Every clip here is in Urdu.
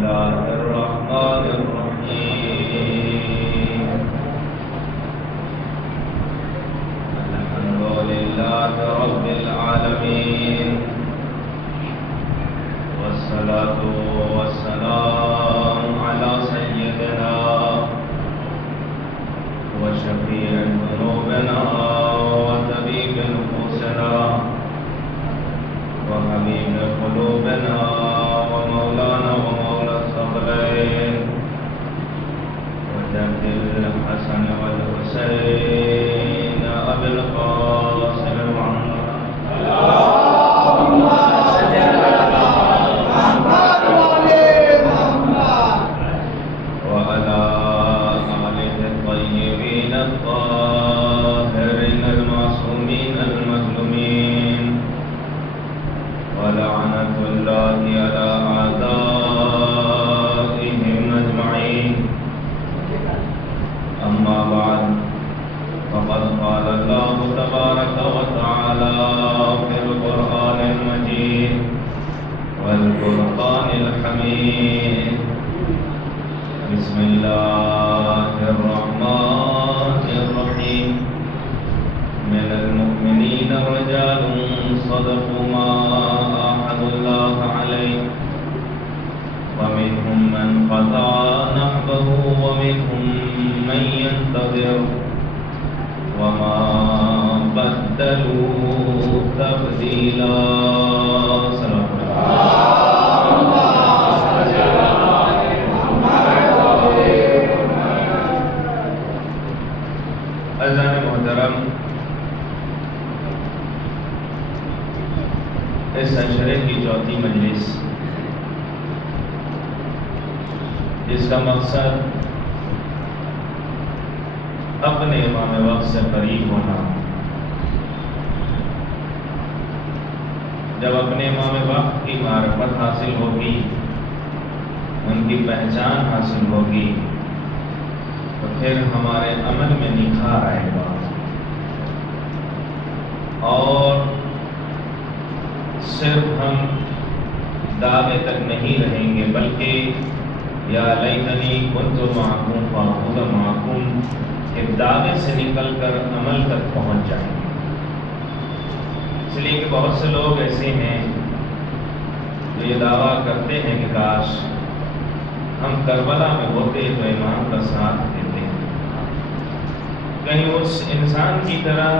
الله الرحمن الرحيم الحمد لله رب العالمين والصلاة والسلام على سيدنا وشفيع ذنوبنا وطبيب نفوسنا وحبيب قلوبنا ومولانا ومولى الثقلين وجد الحسن والحسين أبي القاسم محمد اللهم صل على محمد وعلى آله الطيبين الطاهرين المعصومين المظلومين ولعنة الله على أعدائهم أجمعين أما بعد فقد قال الله تبارك وتعالى في القرآن المجيد والفرقان الحميد بسم الله الرحمن الرحيم من المؤمنين رجال صدقوا ما عاهدوا الله عليه ومنهم من قطع نحبه ومنهم من ينتظر وما بدلوا تبديلا صلى اذان محترم، اس عشرے کی چوتھی مجلس جس کا مقصد اپنے امام وقت سے قریب ہونا. جب اپنے امام وقت کی معرفت حاصل ہوگی، ان کی پہچان حاصل ہوگی، تو پھر ہمارے عمل میں نکھار آئے گا اور صرف ہم دعوے تک نہیں رہیں گے بلکہ یا لیتنی کنت معکم فاکون معکم کے دعوے سے نکل کر عمل تک پہنچ جائیں گے. اس لیے کہ بہت سے لوگ ایسے ہیں جو یہ دعویٰ کرتے ہیں کہ کاش ہم کربلا میں ہوتے تو امام کا ساتھ دیتے ہیں. کہیں اس انسان کی طرح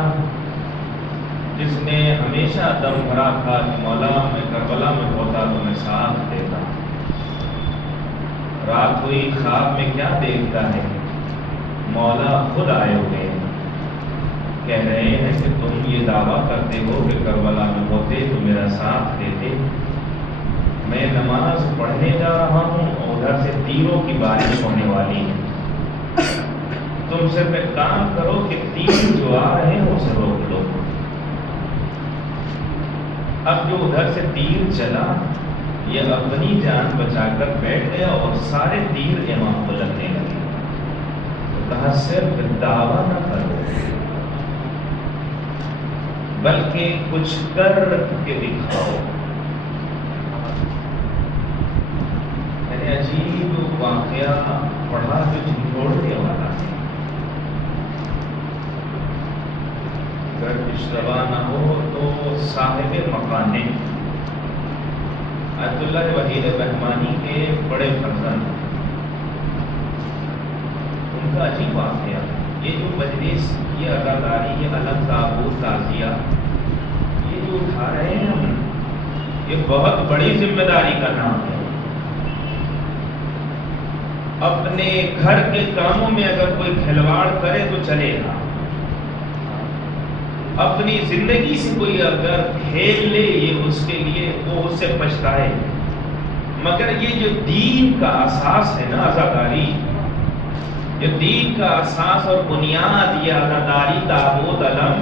جس نے ہمیشہ دم بھرا تھا کہ مولا میں کربلا میں ہوتا تو میں ساتھ دیتا. رات ہوئی خواب میں کیا دیکھتا ہے؟ مولا خود آئے ہوئے ہیں، کہہ رہے ہیں کہ تم یہ دعویٰ کرتے ہو کہ کربلا میں ہوتے تو میرا ساتھ دیتے. میں نماز پڑھنے جا رہا ہوں اور ادھر سے تیروں کی بارش ہونے والی ہے. تم صرف ایک کام کرو کہ تیر جو آ رہے ہیں اسے روک لو. اب جو ادھر سے تیر چلا یہ اپنی جان بچا کر بیٹھ گیا اور سارے تیر امام کو لگنے لگے. تو کہا صرف دعویٰ نہ کرو بلکہ کچھ کر کے دکھاؤ. یعنی عجیب واقعہ پڑھا جو جھنجھوڑنے والا ہے. اگر اشتباہ نہ ہو تو صاحب مکانے آیت اللہ وحید بہمانی کے بڑے فرزند، ان کا عجیب واقعہ. یہ جو مجلس، یہ اداکاری، یہ علم تعبود تعزیہ، یہ جو اٹھا رہے ہیں ہم، یہ بہت بڑی ذمہ داری کا نام ہے. اپنے گھر کے کاموں میں اگر کوئی کھلواڑ کرے تو چلے گا، اپنی زندگی سے کوئی اگر کھیل لے یہ اس کے لیے وہ اس سے پچھتائے. مگر یہ جو دین کا اساس ہے نا عزاداری، یہ دین کا اساس اور بنیاد یہ عزاداری تعبود علم،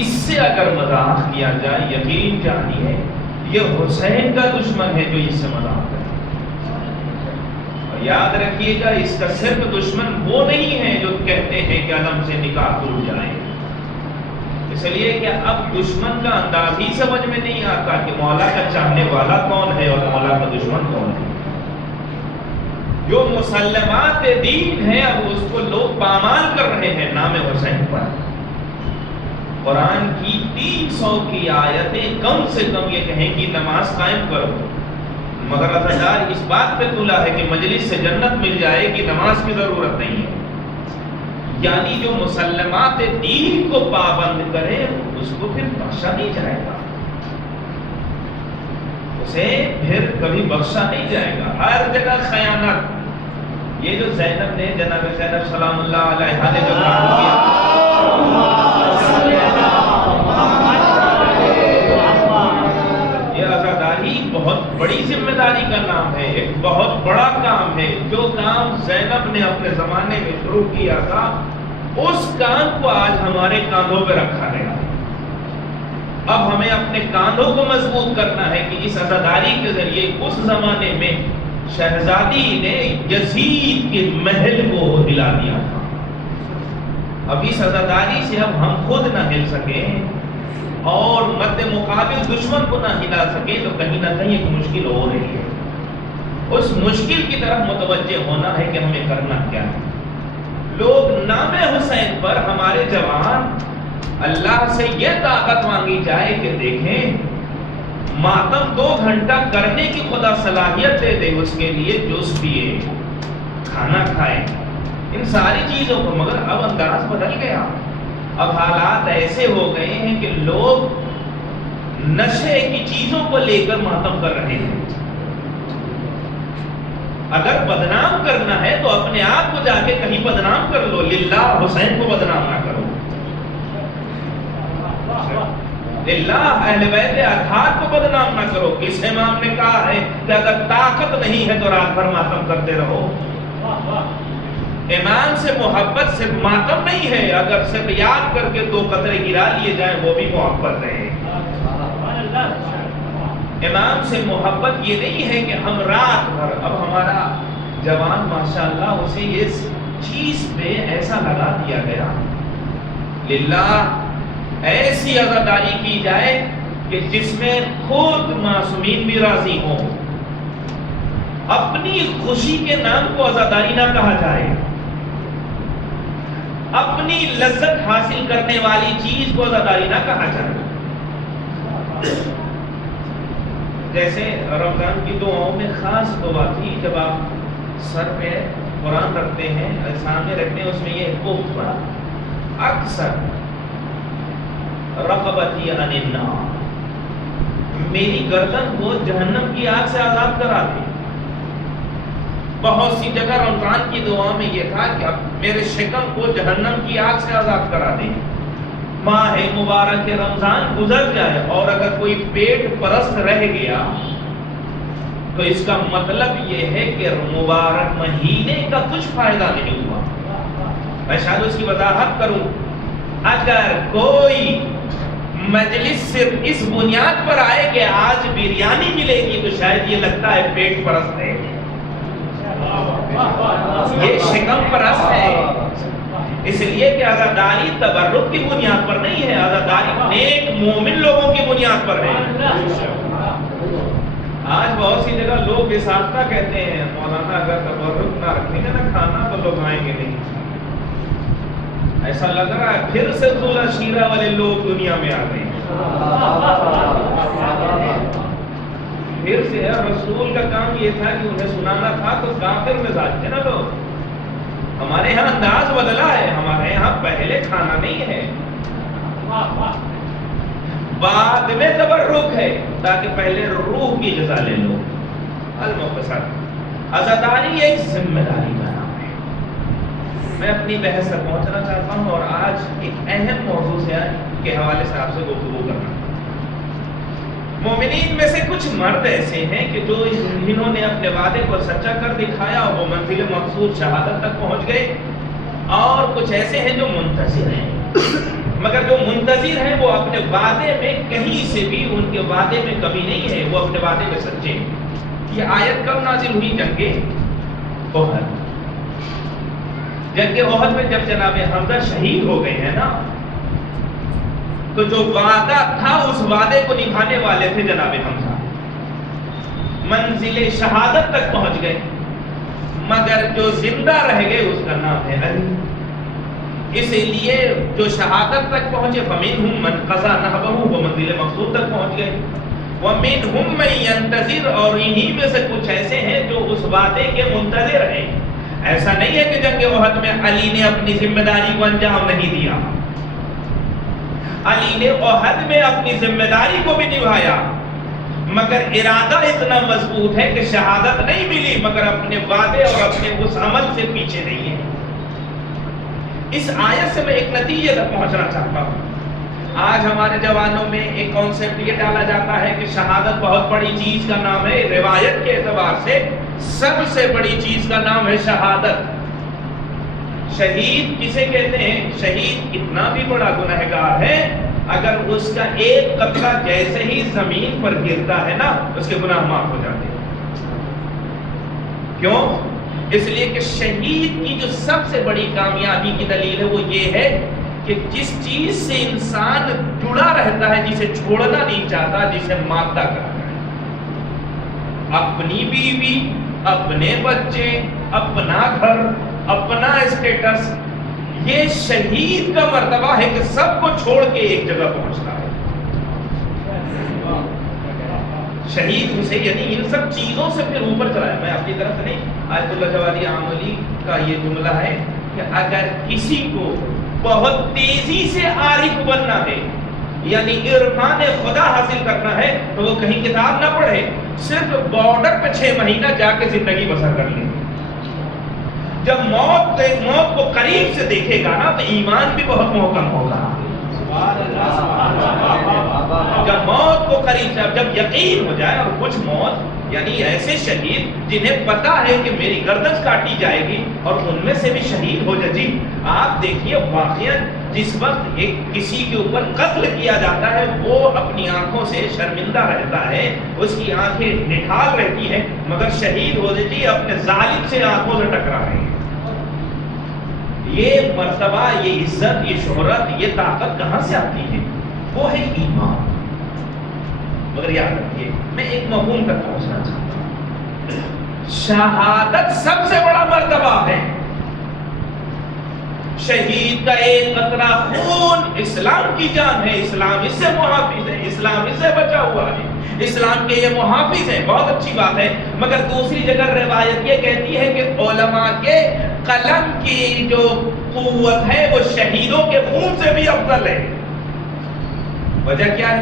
اس سے اگر مذاق کیا جائے یقین جانیے یہ حسین کا دشمن ہے جو اس سے مذاق کرے. اور یاد رکھیے گا اس کا صرف دشمن وہ نہیں ہے جو کہتے ہیں کہ علم سے نکاح ٹوٹ جائے. اس لیے کہ اب دشمن کا انداز ہی سمجھ میں نہیں آتا کہ مولا کا چاہنے والا کون ہے اور مولا کا دشمن کون ہے. جو مسلمات دین ہے اب اس کو لوگ پامال کر رہے ہیں نام حسین پر. قرآن کی 300 کی آیتیں کم سے کم یہ کہیں کہ نماز قائم کرو، مگر عزادار اس بات پہ تلا ہے کہ مجلس سے جنت مل جائے کہ نماز کی ضرورت نہیں ہے. یعنی جو مسلمات دین کو پابند کرے اس کو پھر بخشا نہیں جائے گا، اسے پھر کبھی بخشا نہیں جائے گا. ہر جگہ خیانت. یہ جو زینب نے، جناب زینب سلام اللہ علیہا نے جو کام کیا، یہ عزاداری بہت بڑی ذمہ داری کا نام ہے، ایک بہت بڑا کام ہے. جو کام زینب نے اپنے زمانے میں شروع کیا تھا اس کام کو آج ہمارے کاندھوں پہ رکھا گیا. اب ہمیں اپنے کاندھوں کو مضبوط کرنا ہے کہ اس عزاداری کے ذریعے اس زمانے میں شہزادی نے یزید کے محل کو ہلا دیا تھا. اب اس عزاداری سے اب ہم خود نہ ہل سکیں اور مد مقابل دشمن کو نہ ہلا سکیں تو کہیں نہ کہیں ایک مشکل ہو رہی ہے. اس مشکل کی طرف متوجہ ہونا ہے کہ ہمیں کرنا کیا ہے. لوگ نام حسین پر، ہمارے جوان، اللہ سے یہ طاقت مانگی جائے کہ دیکھیں ماتم 2 گھنٹہ کرنے کی خدا صلاحیت دے دے، اس کے لیے جوس پیے، کھانا کھائے، ان ساری چیزوں کو. مگر اب انداز بدل گیا. اب حالات ایسے ہو گئے ہیں کہ لوگ نشے کی چیزوں کو لے کر ماتم کر رہے ہیں. اگر بدنام کرنا ہے تو اپنے آپ کو جا کے کہیں بدنام کر لو، للہ حسین کو بدنام نہ کرو. اللہ اہل بیت اطہار کو بدنام نہ کرو. اس امام نے کہا ہے کہ اگر طاقت نہیں ہے تو رات بھر ماتم کرتے رہو. امام سے محبت صرف ماتم نہیں ہے، اگر صرف یاد کر کے 2 قطرے گرا لیے جائیں وہ بھی محبت ہے. امام سے محبت یہ نہیں ہے کہ ہم رات بھر. اب ہمارا جوان ماشاءاللہ اسے یہ چیز پہ ایسا لگا دیا گیا، للہ ایسی عزاداری کی جائے کہ جس میں خود معصومین بھی راضی ہوں. اپنی خوشی کے نام کو عزاداری نہ کہا جائے، اپنی لذت حاصل کرنے والی چیز کو عزاداری نہ کہا جائے. جیسے رمضان کی دعاؤں میں خاص دعا تھی، جب آپ سر پہ قرآن رکھتے ہیں، سامنے رکھتے ہیں، اس میں یہ بہت بڑا اکثر رقبتی عن النار، میری گردن کو جہنم کی آگ سے آزاد کرا دے. بہت سی جگہ رمضان کی دعا میں یہ تھا کہ اب میرے شکم کو جہنم کی آگ سے آزاد کرا دے. ماہ مبارک رمضان گزر جائے اور اگر کوئی پیٹ پرست رہ گیا تو اس کا مطلب یہ ہے کہ مبارک مہینے کا کچھ فائدہ نہیں ہوا. میں شاید اس کی وضاحت کروں. اگر کوئی مجلس صرف اس بنیاد پر آئے کہ آج بریانی ملے گی تو شاید یہ لگتا ہے پیٹ پرست ہے، یہ شکم پرست ہے. اس لیے کہ عزاداری تبرک کی بنیاد پر نہیں ہے، عزاداری نیک مومن لوگوں کی بنیاد پر ہے. آج بہت سی جگہ لوگ اساتذہ کہتے ہیں مولانا اگر تبرک نہ رکھیں گے نا کھانا تو لوگ آئیں گے نہیں. ایسا لگ رہا ہے پھر سے زورا شیرہ والے لوگ دنیا میں آ گئے. پھر سے رسول کا کام یہ تھا کہ انہیں سنانا تھا تو کافر مزاج تھے نا لوگ. ہمارے یہاں انداز بدلا ہے، ہمارے یہاں پہلے کھانا نہیں ہے، بعد میں تبرک ہے تاکہ پہلے روح کی غذا لے لو. المختصر عزاداری ایک ذمہ داری کا نام ہے. میں اپنی بحث تک پہنچنا چاہتا ہوں اور آج ایک اہم موضوع سے کے حوالے سے آپ سے گفتگو کرنا. مومنین میں سے کچھ مرد ایسے ہیں کہ جو جنہوں نے اپنے وعدے کو سچا کر دکھایا اور وہ منزل مقصود شہادت تک پہنچ گئے، اور کچھ ایسے ہیں جو منتظر ہیں. مگر جو منتظر ہیں وہ اپنے وعدے میں کہیں سے بھی ان کے وعدے میں کمی نہیں ہے، وہ اپنے وعدے میں سچے ہیں. یہ آیت کب نازل ہوئی؟ جنگ احد. جنگ احد میں جب جناب حمزہ شہید ہو گئے ہیں نا، تو جو وعدہ تھا اس وعدے کو نبھانے والے تھے جناب حمزہ. منزل شہادت تک پہنچ گئے، مگر جو زندہ رہ گئے اس کا نام ہے علی. اس لیے جو شہادت تک پہنچے فَمِنْهُمْ مَنْ قَضَى نَحْبَهُ وہ منزل مقصود تک پہنچ گئے. وَمِنْهُمْ مَنْ يَنْتَظِرُ اور انہی میں سے کچھ ایسے ہیں جو اس وعدے کے منتظر ہیں. ایسا نہیں ہے کہ جنگ احد میں علی نے اپنی ذمہ داری کو انجام نہیں دیا. علی نے احد میں اپنی ذمہ داری کو بھی نبھایا مگر ارادہ اتنا مضبوط ہے کہ شہادت نہیں ملی مگر اپنے وعدے اور اپنے اس عمل سے پیچھے نہیں ہے. اس آیت سے میں ایک نتیجے تک پہنچنا چاہتا ہوں. آج ہمارے جوانوں میں ایک کانسیپٹ یہ ڈالا جاتا ہے کہ شہادت بہت بڑی چیز کا نام ہے. روایت کے اعتبار سے سب سے بڑی چیز کا نام ہے شہادت. شہید کسے کہتے ہیں؟ شہید اتنا بھی بڑا گنہگار ہے اگر اس کا ایک قطرہ جیسے ہی زمین پر گرتا ہے نا اس کے گناہ معاف ہو جاتے ہیں. کیوں؟ اس لیے کہ شہید کی جو سب سے بڑی کامیابی کی دلیل ہے وہ یہ ہے کہ جس چیز سے انسان جڑا رہتا ہے جسے چھوڑنا نہیں چاہتا جسے مادہ کرتا ہے، اپنی بیوی، اپنے بچے، اپنا گھر، اپنا اسٹیٹس، یہ شہید کا مرتبہ ہے کہ سب کو چھوڑ کے ایک جگہ پہنچتا ہے. شہید اسے یعنی ان سب چیزوں سے پھر اوپر چلا ہے. میں اپنی طرف سے نہیں، آیت اللہ جوادی عاملی کا یہ جملہ ہے کہ اگر کسی کو بہت تیزی سے عارف بننا ہے یعنی عرفان خدا حاصل کرنا ہے تو وہ کہیں کتاب نہ پڑھے، صرف بارڈر پہ 6 مہینہ جا کے زندگی بسر کر لے. جب موت کو قریب سے دیکھے گا نا تو ایمان بھی بہت محکم ہوگا. جب موت کو قریب سے جب یقین ہو جائے، اور کچھ موت یعنی ایسے شہید جنہیں پتا ہے کہ میری گردن کاٹی جائے گی اور ان میں سے بھی شہید ہو جائے. جی آپ دیکھیے واقعہ جس وقت ایک کسی کے اوپر قتل کیا جاتا ہے وہ اپنی آنکھوں سے شرمندہ رہتا ہے، اس کی آنکھیں نٹھال رہتی ہیں، مگر شہید ہو جاتی اپنے ظالم سے آنکھوں سے ٹکرا رہے ہیں. یہ مرتبہ، یہ عزت، یہ شہرت، یہ طاقت کہاں سے آتی ہے؟ وہ ہے ایمان. مگر یاد رکھیے میں ایک مفہوم تک پہنچنا چاہتا ہوں. شہادت سب سے بڑا مرتبہ ہے. شہید کا ایک قطرہ خون اسلام کی جان ہے. اسلام اس سے محافظ ہے، اسلام اس سے بچا ہوا ہے، اسلام کے یہ محافظ ہیں. بہت اچھی بات ہے. مگر دوسری جگہ روایت یہ کہتی ہے کہ علماء کے قلم کی جو قوت ہے وہ شہیدوں کے خون سے بھی افضل ہے. وجہ کیا ہے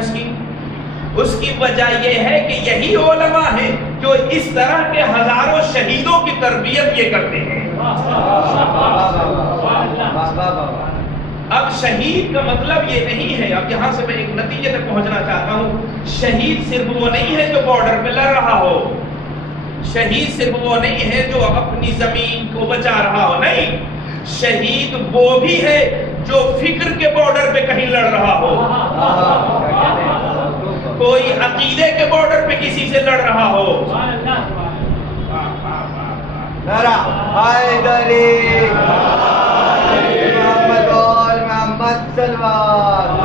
اس کی وجہ یہ ہے کہ یہی علماء ہیں جو اس طرح کے ہزاروں شہیدوں کی تربیت یہ کرتے ہیں. اب شہید کا مطلب یہ نہیں ہے، اب یہاں سے میں ایک نتیجے تک پہنچنا چاہتا ہوں، شہید صرف وہ نہیں ہے جو بارڈر پہ لڑ رہا ہو، شہید صرف وہ نہیں ہے جو اپنی زمین کو بچا رہا ہو، نہیں، شہید وہ بھی ہے جو فکر کے بارڈر پہ کہیں لڑ رہا ہو، کوئی عقیدے کے بارڈر پہ کسی سے لڑ رہا ہو. نعرہ حیدری، محمد اور محمد سلوان.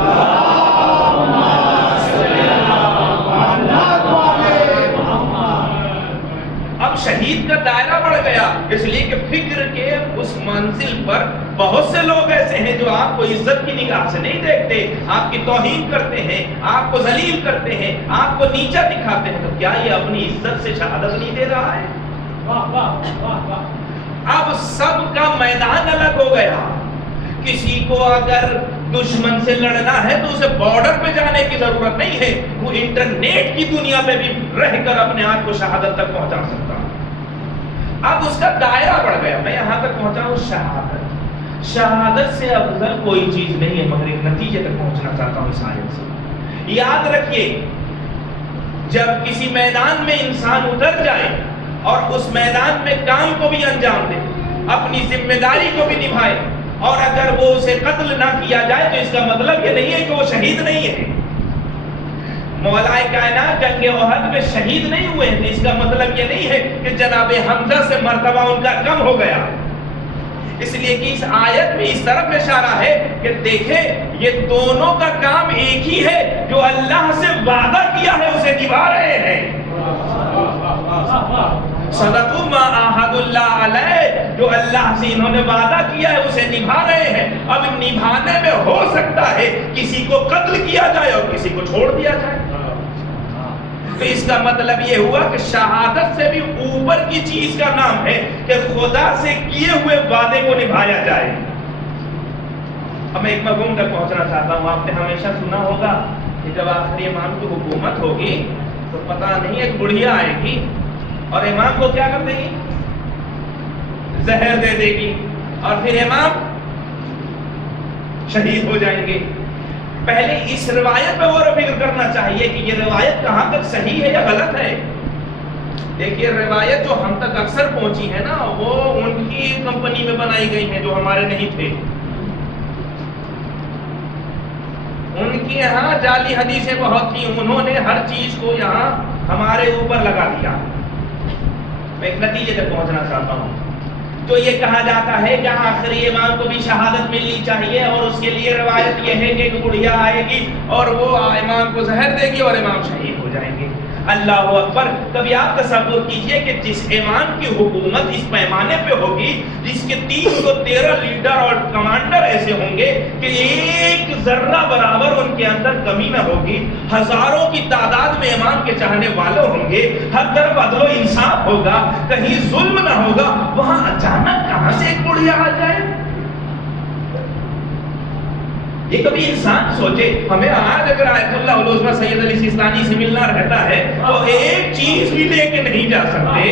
اب شہید کا دائرہ بڑھ گیا اس لیے کہ فکر کے اس منزل پر بہت سے لوگ ایسے ہیں جو آپ کو عزت کی نگاہ سے نہیں دیکھتے، آپ کی توہین کرتے ہیں، آپ کو ذلیل کرتے ہیں، آپ کو نیچا دکھاتے ہیں. تو کیا یہ اپنی عزت سے شہادت نہیں دے رہا ہے؟ اب سب کا میدان الگ ہو گیا. کسی کو اگر دشمن سے لڑنا ہے تو اسے بارڈر پہ جانے کی ضرورت نہیں ہے، وہ انٹرنیٹ کی دنیا میں بھی رہ کر اپنے آپ کو شہادت تک پہنچا سکتا. اب اس کا دائرہ بڑھ گیا. میں یہاں تک پہنچا ہوں شہادت سے افضل کوئی چیز نہیں ہے. مگر ایک نتیجے تک پہنچنا چاہتا ہوں اس آیت سے. یاد رکھیے جب کسی میدان میں انسان اتر جائے اور اس میدان میں کام کو بھی انجام دے، اپنی ذمہ داری کو بھی نبھائے، اور اگر وہ اسے قتل نہ کیا جائے تو اس کا مطلب یہ نہیں ہے کہ وہ شہید نہیں ہے. مولا کائنات جنگ احد میں شہید نہیں ہوئے ہیں، اس کا مطلب یہ نہیں ہے کہ جناب حمزہ سے مرتبہ ان کا کم ہو گیا. اس لیے کہ اس آیت میں اس طرف اشارہ ہے کہ دیکھیں یہ دونوں کا کام ایک ہی ہے، جو اللہ سے وعدہ کیا ہے اسے نبھا رہے ہیں. صدقوا ما عاہدوا اللہ علیہ جو اللہ سے انہوں نے وعدہ کیا ہے اسے نبھا رہے ہیں. اب نبھانے میں ہو سکتا ہے کسی کو قتل کیا جائے اور کسی کو چھوڑ دیا جائے. تو اس کا مطلب یہ ہوا کہ شہادت سے بھی اوپر کی چیز کا نام ہے کہ خدا سے کیے ہوئے وعدے کو نبھایا جائے. اب میں ایک مفہوم تک پہنچنا چاہتا ہوں. آپ نے ہمیشہ سنا ہوگا کہ جب آخری امام کی حکومت ہوگی تو پتہ نہیں ایک بڑھیا آئے گی اور امام کو کیا کر دے گی؟ زہر دے دے گی اور پھر امام شہید ہو جائیں گے. پہلے اس روایت پہ غور و فکر کرنا چاہیے کہ یہ روایت کہاں تک صحیح ہے یا غلط ہے. دیکھیے روایت جو ہم تک اکثر پہنچی ہے نا وہ ان کی کمپنی میں بنائی گئی ہیں جو ہمارے نہیں تھے. ان کی یہاں جعلی حدیثیں بہت تھیں. انہوں نے ہر چیز کو یہاں ہمارے اوپر لگا دیا. میں ایک نتیجے تک پہنچنا چاہتا ہوں. تو یہ کہا جاتا ہے کہ آخری امام کو بھی شہادت ملنی چاہیے اور اس کے لیے روایت یہ ہے کہ ایک بڑھیا آئے گی اور وہ امام کو زہر دے گی اور امام شہید ہو جائیں گے. اللہ اکبر. کبھی آپ تصور کیجئے کہ جس امام کی حکومت اس پیمانے پہ ہوگی جس کے 313 لیڈر اور کمانڈر ایسے ہوں گے کہ ایک ذرہ برابر ان کے اندر کمی نہ ہوگی, ہزاروں کی تعداد میں امام کے چاہنے والے ہوں گے, ہر طرف عدل و انصاف ہوگا, کہیں ظلم نہ ہوگا, وہاں اچانک کہاں سے ایک بڑھیا آ جائے؟ یہ کبھی انسان سوچے. ہمیں آج اگر آیت اللہ علوہ سید علی سیستانی سے ملنا رہتا ہے تو ایک چیز بھی لے کے نہیں جا سکتے.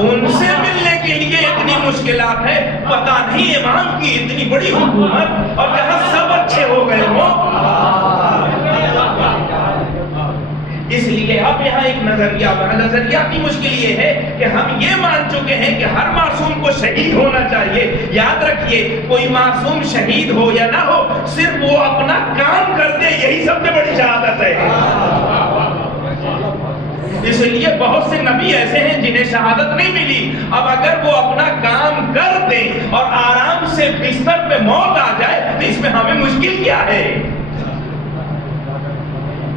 ان سے ملنے کے لیے اتنی مشکلات ہے. پتہ نہیں امام کی اتنی بڑی حکومت اور جہاں سب اچھے ہو گئے ہوں. اس لیے اب یہاں ایک نظریاتی مشکل یہ ہے کہ ہم یہ مان چکے ہیں کہ ہر معصوم کو شہید ہونا چاہیے. یاد رکھیے کوئی معصوم شہید ہو یا نہ ہو صرف وہ اپنا کام کر دے یہی سب سے بڑی شہادت ہے. اس لیے بہت سے نبی ایسے ہیں جنہیں شہادت نہیں ملی. اب اگر وہ اپنا کام کر دیں اور آرام سے بستر پہ موت آ جائے تو اس میں ہمیں مشکل کیا ہے؟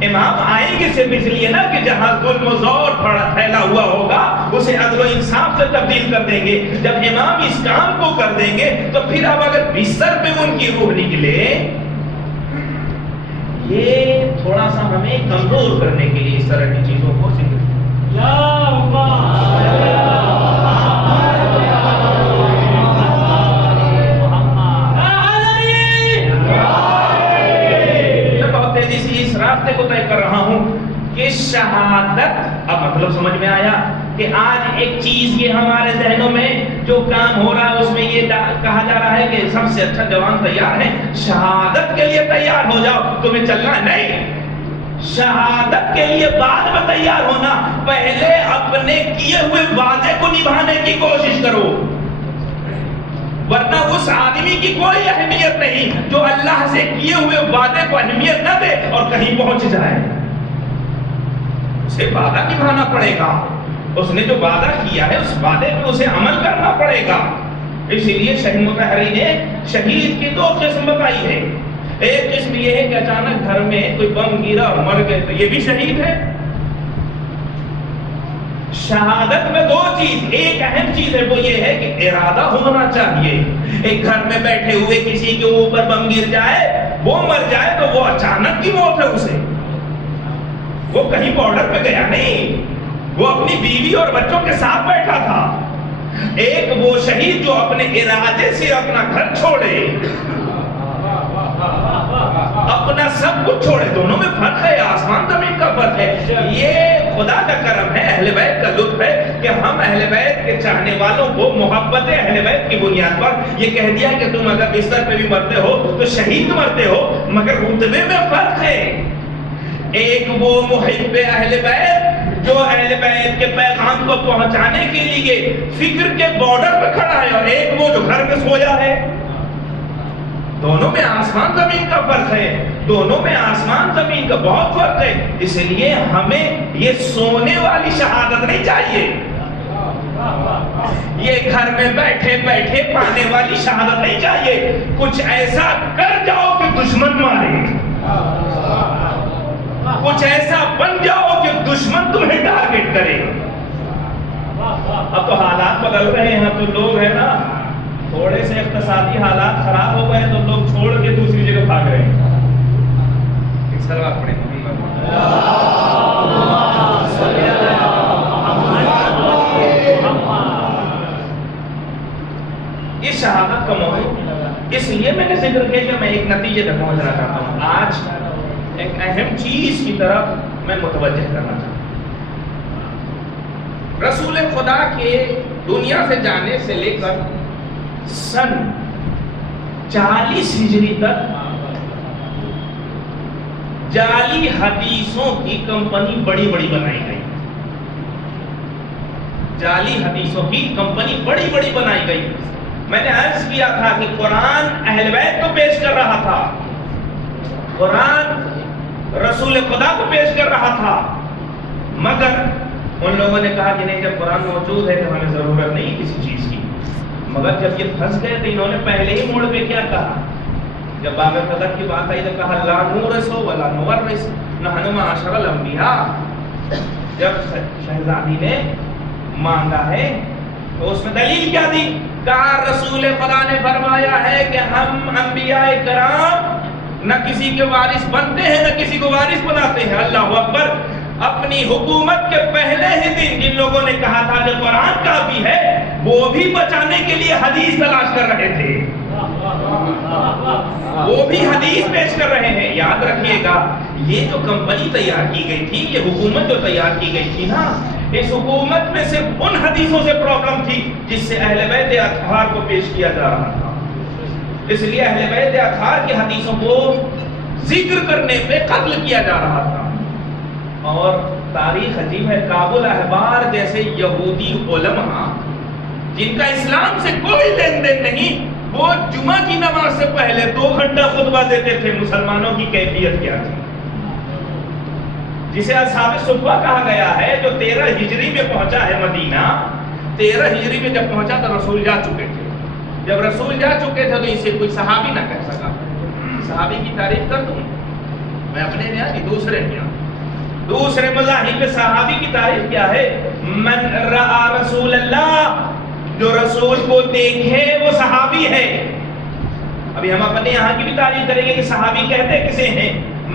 امام آئیں گے صرف اس لیے نا کہ جہاں ظلم و زور پھیلا ہوا ہوگا اسے عدل و انصاف سے تبدیل کر دیں گے. جب امام اس کام کو کر دیں گے تو پھر اب اگر بستر پہ ان کی روح نکلے, یہ تھوڑا سا ہمیں کمزور کرنے کے لیے اس طرح کی چیزوں کو ذکر اس راستے کو طے کر رہا ہوں کہ شہادت. اب مطلب سمجھ میں آیا کہ آج ایک چیز یہ ہمارے ذہنوں میں جو کام ہو رہا ہے اس میں یہ کہا جا رہا ہے کہ سب سے اچھا جوان تیار ہے, شہادت کے لیے تیار ہو جاؤ, تمہیں چلنا ہے. نہیں, شہادت کے لیے بعد میں تیار ہونا, پہلے اپنے کیے ہوئے وعدے کو نبھانے کی کوشش کرو. ورنہ اس آدمی کی کوئی اہمیت نہیں جو اللہ سے کیے ہوئے وعدے کو اہمیت نہ دے اور کہیں پہنچ جائے. اسے وعدہ نبھانا پڑے گا. اس نے جو وعدہ کیا ہے اس وعدے پہ اسے عمل کرنا پڑے گا. اسی لیے شہید مطہری نے شہید کی 2 قسم بتائی ہے. ایک قسم یہ ہے کہ اچانک گھر میں کوئی بم گرا اور مر گئے تو یہ بھی شہید ہے. شہادت میں 2 چیز, ایک اہم چیز ہے وہ یہ ہے کہ ارادہ ہونا چاہیے. ایک گھر میں بیٹھے ہوئے کسی کے اوپر بم گر جائے, وہ مر جائے تو وہ اچانک کی موت ہے اسے, وہ کہیں بارڈر پہ گیا نہیں, وہ اپنی بیوی اور بچوں کے ساتھ بیٹھا تھا. ایک وہ شہید جو اپنے ارادے سے اپنا گھر چھوڑے, اپنا سب کچھ چھوڑے. دونوں میں فرق ہے, آسمان زمین کا فرق ہے. یہ خدا کا کرم ہے, اہل بیت کا لطف ہے کہ ہم اہل بیت کے چاہنے والوں کو محبت اہل بیت کی بنیاد پر یہ کہہ دیا کہ تم اگر بستر پہ بھی مرتے ہو تو شہید مرتے ہو, مگر رتبے میں فرق ہے. ایک وہ محب اہل بیت جو اہل بیت کے پیغام کو پہنچانے کے لیے فکر کے بارڈر پہ کھڑا ہے, اور ایک وہ جو گھر میں سویا ہے. دونوں میں آسمان زمین کا فرق ہے, دونوں میں آسمان زمین کا بہت فرق ہے. اس لیے ہمیں یہ سونے والی شہادت نہیں چاہیے, یہ گھر میں بیٹھے بیٹھے پانے والی شہادت نہیں چاہیے. کچھ ایسا کر جاؤ کہ دشمن مارے, کچھ ایسا بن جاؤ کہ دشمن تمہیں ٹارگٹ کرے. اب تو حالات بدل رہے ہیں، اب تو لوگ ہیں نا تھوڑے سے اقتصادی حالات خراب ہو گئے تو لوگ چھوڑ کے دوسری جگہ بھاگ رہے ہیں۔ ایک سلوات پڑھیں۔ اس شہادت کا موضوع اس لیے میں نے ذکر کیا کہ میں ایک نتیجے تک پہنچنا چاہتا ہوں۔ آج ایک اہم چیز کی طرف میں متوجہ کرنا چاہتا ہوں۔ رسول خدا کے دنیا سے جانے سے لے کر سن 40 ہجری تک جعلی حدیثوں کی کمپنی بڑی بڑی بنائی گئی۔ جعلی حدیثوں کی کمپنی بڑی بڑی بنائی گئی۔ میں نے عرض کیا تھا کہ قرآن اہل بیت کو پیش کر رہا تھا، قرآن رسول خدا کو پیش کر رہا تھا، مگر ان لوگوں نے کہا کہ نہیں، جب قرآن موجود ہے تو ہمیں ضرورت نہیں کسی چیز کی۔ مگر جب یہ پھنس گئے تو انہوں نے پہلے ہی موڑ پہ کیا کہا؟ جب باب قدر کی بات آئی تو کہا لا نورث ولا نورث نحن معاشر الانبیاء۔ جب شہزادی نے مانگا ہے تو اس میں دلیل کیا دی؟ کہا رسول خدا نے فرمایا ہے کہ ہم انبیاء کرام نہ کسی کے وارث بنتے ہیں نہ کسی کو وارث بناتے ہیں۔ اللہ اکبر۔ اپنی حکومت کے پہلے ہی دن جن لوگوں نے کہا تھا کہ قرآن کافی ہے، وہ بھی بچانے کے لیے حدیث تلاش کر رہے تھے، وہ بھی حدیث پیش کر رہے ہیں۔ یاد رکھیے گا، یہ جو کمپنی تیار کی گئی تھی، یہ حکومت جو تیار کی گئی تھی نا، اس حکومت میں صرف ان حدیثوں سے پرابلم تھی جس سے اہل بیت اطہار کو پیش کیا جا رہا تھا۔ اس لیے اہل بیت اطہار کی حدیثوں کو ذکر کرنے پہ قتل کیا جا رہا تھا۔ اور تاریخ عجیب ہے، کابل احبار جیسے یہودی علماء جن کا اسلام سے کوئی لین دین نہیں، وہ جمعہ کی نماز سے پہلے 2 گھنٹہ خطبہ دیتے تھے۔ مسلمانوں کی کیفیت کیا تھی؟ جسے اصحاب صفہ کہا گیا ہے، جو 13 ہجری میں پہنچا ہے مدینہ۔ 13 ہجری میں جب پہنچا تو رسول جا چکے تھے۔ جب رسول جا چکے تھے تو اسے کوئی صحابی نہ کہہ سکا۔ صحابی کی تعریف کر دوں میں اپنے یہاں کی دوسرے یہاں، دوسرے مذاہب میں صحابی کی تعریف کیا ہے؟ من رأى رسول اللہ، جو رسول کو دیکھے وہ صحابی ہے۔ ابھی ہم اپنے یہاں کی بھی تعریف کریں گے کہ صحابی کہتے کسے ہیں؟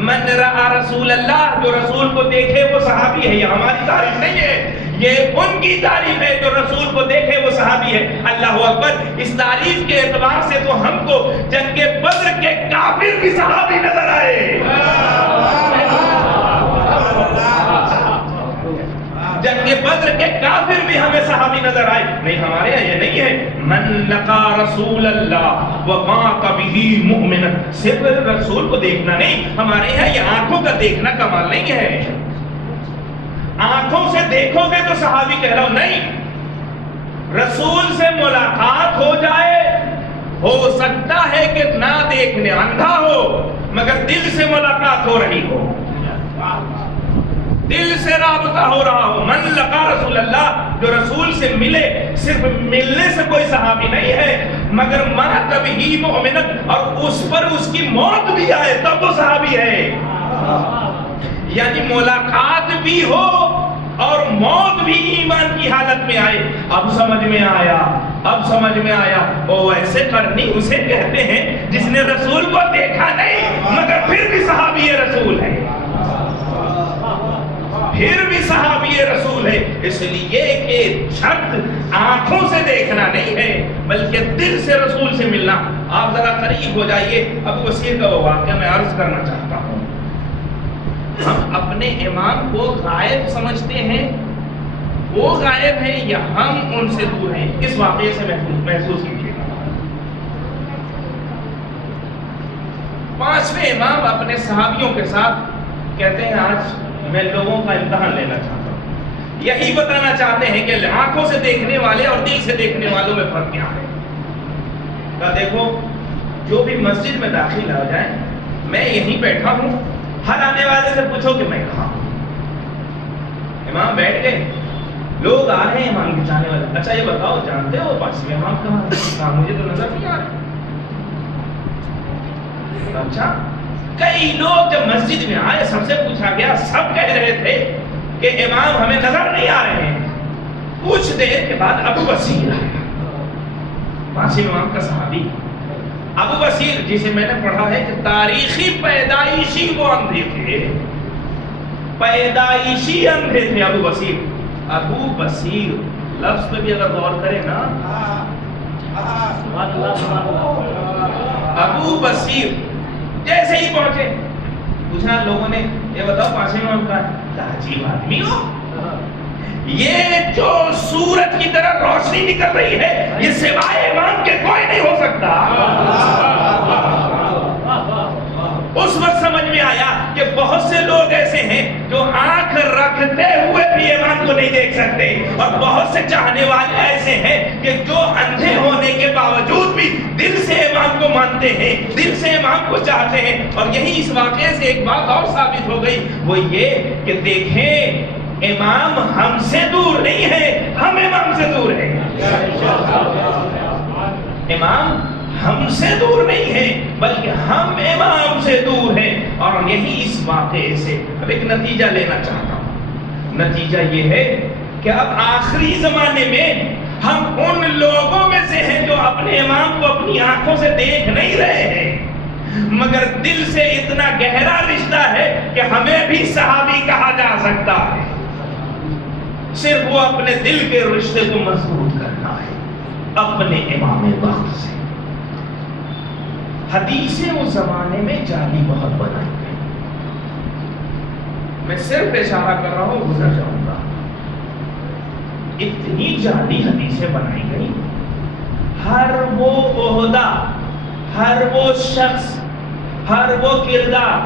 من رأى رسول اللہ، جو رسول کو دیکھے وہ صحابی ہے۔ یہ ہماری تعریف نہیں ہے، یہ ان کی تعریف ہے، جو رسول کو دیکھے وہ صحابی ہے۔ اللہ اکبر۔ اس تعریف کے اعتبار سے تو ہم کو جنگ بدر کے کافر بھی صحابی نظر آئے، جنگ بدر کے کافر بھی ہمیں صحابی نظر آئے۔ نہیں، ہمارے یہاں یہ نہیں ہے من لقا رسول اللہ ومات بہ مؤمنا، صرف رسول کو دیکھنا نہیں، ہمارے یہاں یہ آنکھوں کا دیکھنا کمال نہیں ہے۔ آنکھوں سے دیکھو گے تو صحابی کہہ رہا ہوں، نہیں، رسول سے ملاقات ہو جائے، ہو سکتا ہے کہ نہ دیکھنے اندھا ہو مگر دل سے ملاقات ہو رہی ہو، دل سے رابطہ ہو رہا ہو۔ من لقا رسول اللہ، جو رسول سے ملے، صرف ملنے سے کوئی صحابی نہیں ہے، مگر مات بہ مؤمنا، اور اس پر اس کی موت بھی آئے تب وہ صحابی ہے۔ یعنی ملاقات بھی ہو اور موت بھی ایمان کی حالت میں آئے۔ اب سمجھ میں آیا، اب سمجھ میں آیا، وہ ایسے کرنی اسے کہتے ہیں جس نے رسول کو دیکھا نہیں مگر پھر بھی صحابی رسول ہے، پھر بھی صحابی رسول ہے۔ اس لیے کہ شرط آنکھوں سے دیکھنا نہیں ہے بلکہ دل سے رسول سے ملنا۔ آپ ذرا قریب ہو جائیے، ابو بصیر کا وہ واقعہ میں عرض کرنا چاہتا ہوں۔ ہم اپنے امام کو غائب سمجھتے ہیں، وہ غائب ہیں یا ہم ان سے دور ہیں؟ اس واقعے سے محسوس کیجیے گا۔ 5ویں امام اپنے صحابیوں کے ساتھ کہتے ہیں آج میں لوگوں کا امتحان لینا چاہتا ہوں، یہی بتانا چاہتے ہیں کہ آنکھوں سے دیکھنے والے اور دل سے دیکھنے والوں میں فرق کیا ہے۔ کہا دیکھو، جو بھی مسجد میں داخل ہو جائیں، میں یہیں بیٹھا ہوں، ہر آنے والے سے پوچھو کہ میں کہاں ہوں۔ امام بیٹھ گئے، لوگ آ رہے ہیں امام کے چاہنے والے، اچھا یہ بتاؤ جانتے ہو 5ویں امام کہاں؟ کہا مجھے تو نظر نہیں آ رہا۔ اچھا، کئی لوگ جب مسجد میں آئے، سب سے پوچھا گیا، سب کہہ رہے تھے کہ امام ہمیں نظر نہیں آ رہے ہیں۔ کچھ دیر کے بعد ابو بصیر آیا، پانچویں امام کا صحابی ابو بصیر، جسے میں نے پڑھا ہے کہ تاریخی پیدائشی وہ اندھے تھے، پیدائشی اندھے تھے ابو بصیر۔ ابو بصیر لفظ پہ بھی اگر غور کریں نا، ابو بصیر جیسے ہی پہنچے پوچھا لوگوں نے، یہ بتاؤ پانچویں امام کا عجیب آدمی ہو، یہ جو سورج کی طرح روشنی نکل رہی ہے یہ سوائے امام کے کوئی نہیں ہو سکتا۔ اس وقت سمجھ میں آیا کہ بہت سے لوگ ایسے ہیں جو آنکھ رکھتے ہوئے بھی امام کو نہیں دیکھ سکتے، اور بہت سے چاہنے والے ایسے ہیں کہ جو اندھے ہونے کے باوجود بھی دل سے امام کو مانتے ہیں، دل سے امام کو چاہتے ہیں۔ اور یہی اس واقعے سے ایک بات اور ثابت ہو گئی، وہ یہ کہ دیکھیں امام ہم سے دور نہیں ہے، ہم امام سے دور ہیں۔ امام ہم سے دور نہیں ہے بلکہ ہم امام سے دور ہیں۔ اور یہی اس واقعے سے اب ایک نتیجہ لینا چاہتا ہوں۔ نتیجہ یہ ہے کہ اب آخری زمانے میں ہم ان لوگوں میں سے ہیں جو اپنے امام کو اپنی آنکھوں سے دیکھ نہیں رہے ہیں، مگر دل سے اتنا گہرا رشتہ ہے کہ ہمیں بھی صحابی کہا جا سکتا ہے۔ صرف وہ اپنے دل کے رشتے کو مضبوط کرنا ہے اپنے امام وقت سے۔ حدیثیں اس زمانے میں جعلی بہت بنائی گئی، میں صرف اشارہ کر رہا ہوں، گزر جاؤں گا۔ اتنی جعلی حدیثیں بنائی گئی، ہر وہ عہدہ، ہر وہ شخص، ہر وہ کردار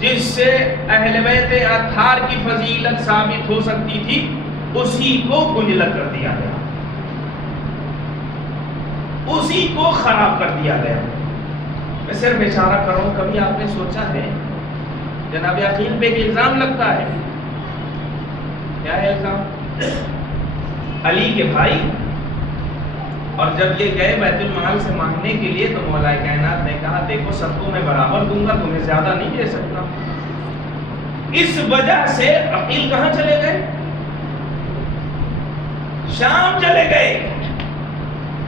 جس سے اہل بیت اطہار کی فضیلت ثابت ہو سکتی تھی، اسی کو گنجلت کر دیا گیا، اسی کو خراب کر دیا گیا۔ میں صرف اشارہ کر رہا ہوں، کبھی آپ نے سوچا ہے جناب عقیل پہ ایک الزام لگتا ہے، کیا ہے الزام؟ علی کے بھائی، اور جب یہ گئے بیت المال سے مانگنے کے لیے تو مولا کائنات نے کہا دیکھو سب کو میں برابر دوں گا، تمہیں زیادہ نہیں دے سکتا۔ اس وجہ سے عقیل کہاں چلے گئے؟ شام چلے گئے،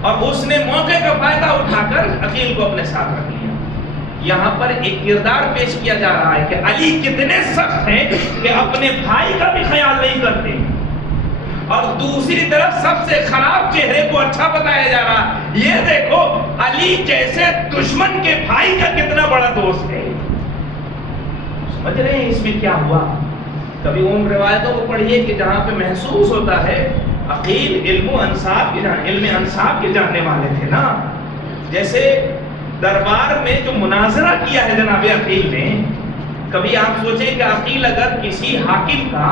اور اس نے موقع کا فائدہ اٹھا کر عقیل کو اپنے ساتھ رکھ لیا۔ یہاں پر ایک کردار پیش کیا جا رہا ہے کہ علی کتنے سخت ہیں کہ اپنے بھائی کا بھی خیال نہیں کرتے، اور دوسری طرف سب سے خراب چہرے کو اچھا بتایا جا رہا ہے۔ یہ دیکھو علی جیسے دشمن کے بھائی کا کتنا بڑا دوست ہے۔ سمجھ رہے ہیں اس میں کیا ہوا؟ کبھی ان روایتوں کو پڑھیے کہ جہاں پہ محسوس ہوتا ہے عقیل علم انصاف کے جاننے والے تھے نا، جیسے دربار میں جو مناظرہ کیا ہے جناب عقیل نے، کبھی آپ سوچیں کہ عقیل اگر کسی حاکم کا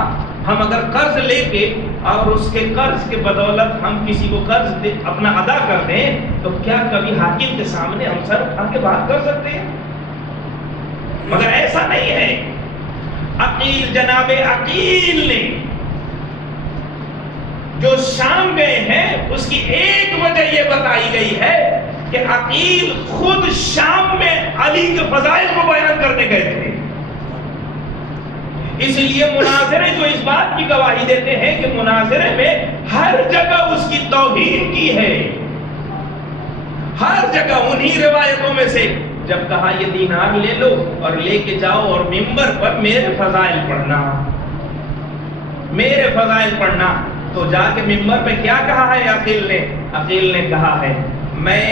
ہم اگر قرض لے کے اور اس کے قرض کے بدولت ہم کسی کو قرض اپنا ادا کر دیں تو کیا کبھی حاکم کے سامنے ہم سر اٹھا کے بات کر سکتے ہیں؟ مگر ایسا نہیں ہے۔ عقیل، جناب عقیل نے جو شام گئے ہیں اس کی ایک وجہ یہ بتائی گئی ہے کہ عقیل خود شام میں علی کے فضائل کو بیان کرنے گئے تھے۔ اس لیے مناظرے جو اس بات کی گواہی دیتے ہیں کہ مناظرے میں ہر جگہ اس کی توہین کی ہے، ہر جگہ۔ انہی روایتوں میں سے جب کہا یہ دینار لے لو اور لے کے جاؤ اور منبر پر میرے فضائل پڑھنا، میرے فضائل پڑھنا، تو جا کے منبر پہ کیا کہا ہے عقیل نے؟ عقیل نے کہا ہے میں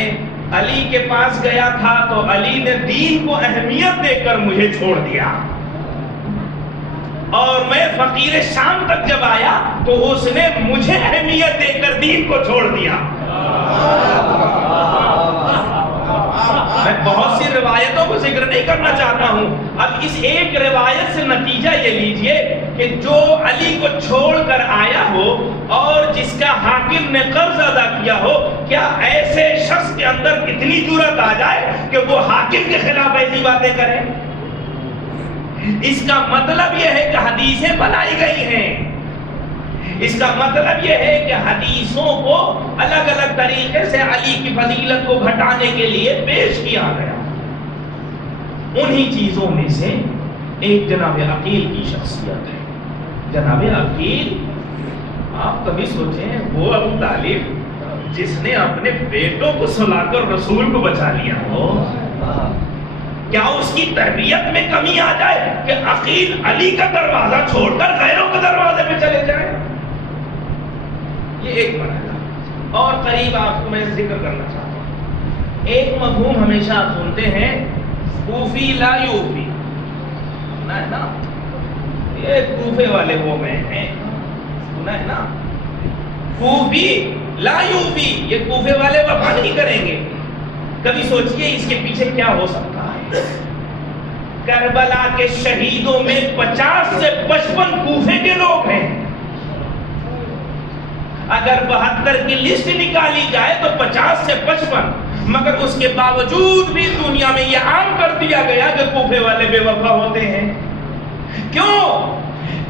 علی کے پاس گیا تھا تو علی نے دین کو اہمیت دے کر مجھے چھوڑ دیا، اور میں فقیر شام تک جب آیا تو اس نے مجھے اہمیت دے کر دین کو چھوڑ دیا۔ میں بہت سی روایتوں کو ذکر نہیں کرنا چاہتا ہوں، اب اس ایک روایت سے نتیجہ یہ لیجئے کہ جو علی کو چھوڑ کر آیا ہو اور جس کا حاکم نے قرض ادا کیا ہو، کیا ایسے شخص کے اندر اتنی جرأت آ جائے کہ وہ حاکم کے خلاف ایسی باتیں کرے؟ اس کا مطلب یہ ہے کہ حدیثیں بنائی گئی ہیں، اس کا مطلب یہ ہے کہ حدیثوں کو الگ الگ طریقے سے علی کی فضیلت کو گھٹانے کے لیے پیش کیا گیا۔ انہی چیزوں میں سے ایک جناب عقیل کی شخصیت ہے۔ جناب عقیل آپ کبھی سوچیں وہ ابو طالب جس نے اپنے بیٹوں کو سلا کر رسول کو بچا لیا ہو، کیا اس کی تربیت میں کمی آ جائے کہ عقیل علی کا دروازہ چھوڑ کر غیروں کے دروازے پہ چلے جائیں؟ یہ ایک مرحلہ اور قریب آپ کو میں ذکر کرنا چاہتا ہوں۔ ایک مفہوم ہمیشہ آپ سنتے ہیں، کوفی لا یوفی، سنا ہے نا؟ یہ کوفے والے وہ میں ہیں، سنا ہے نا؟ کوفی لا یوفی، یہ کوفے والے وفا نہیں کریں گے۔ کبھی سوچئے اس کے پیچھے کیا ہو سکتا ہے؟ کربلا کے شہیدوں میں 50 سے 55 کوفے کے لوگ ہیں۔ اگر 72 کی لسٹ نکالی جائے تو 50 سے 55، مگر اس کے باوجود بھی دنیا میں یہ عام کر دیا گیا کہ کوفے والے بے وفا ہوتے ہیں۔ کیوں؟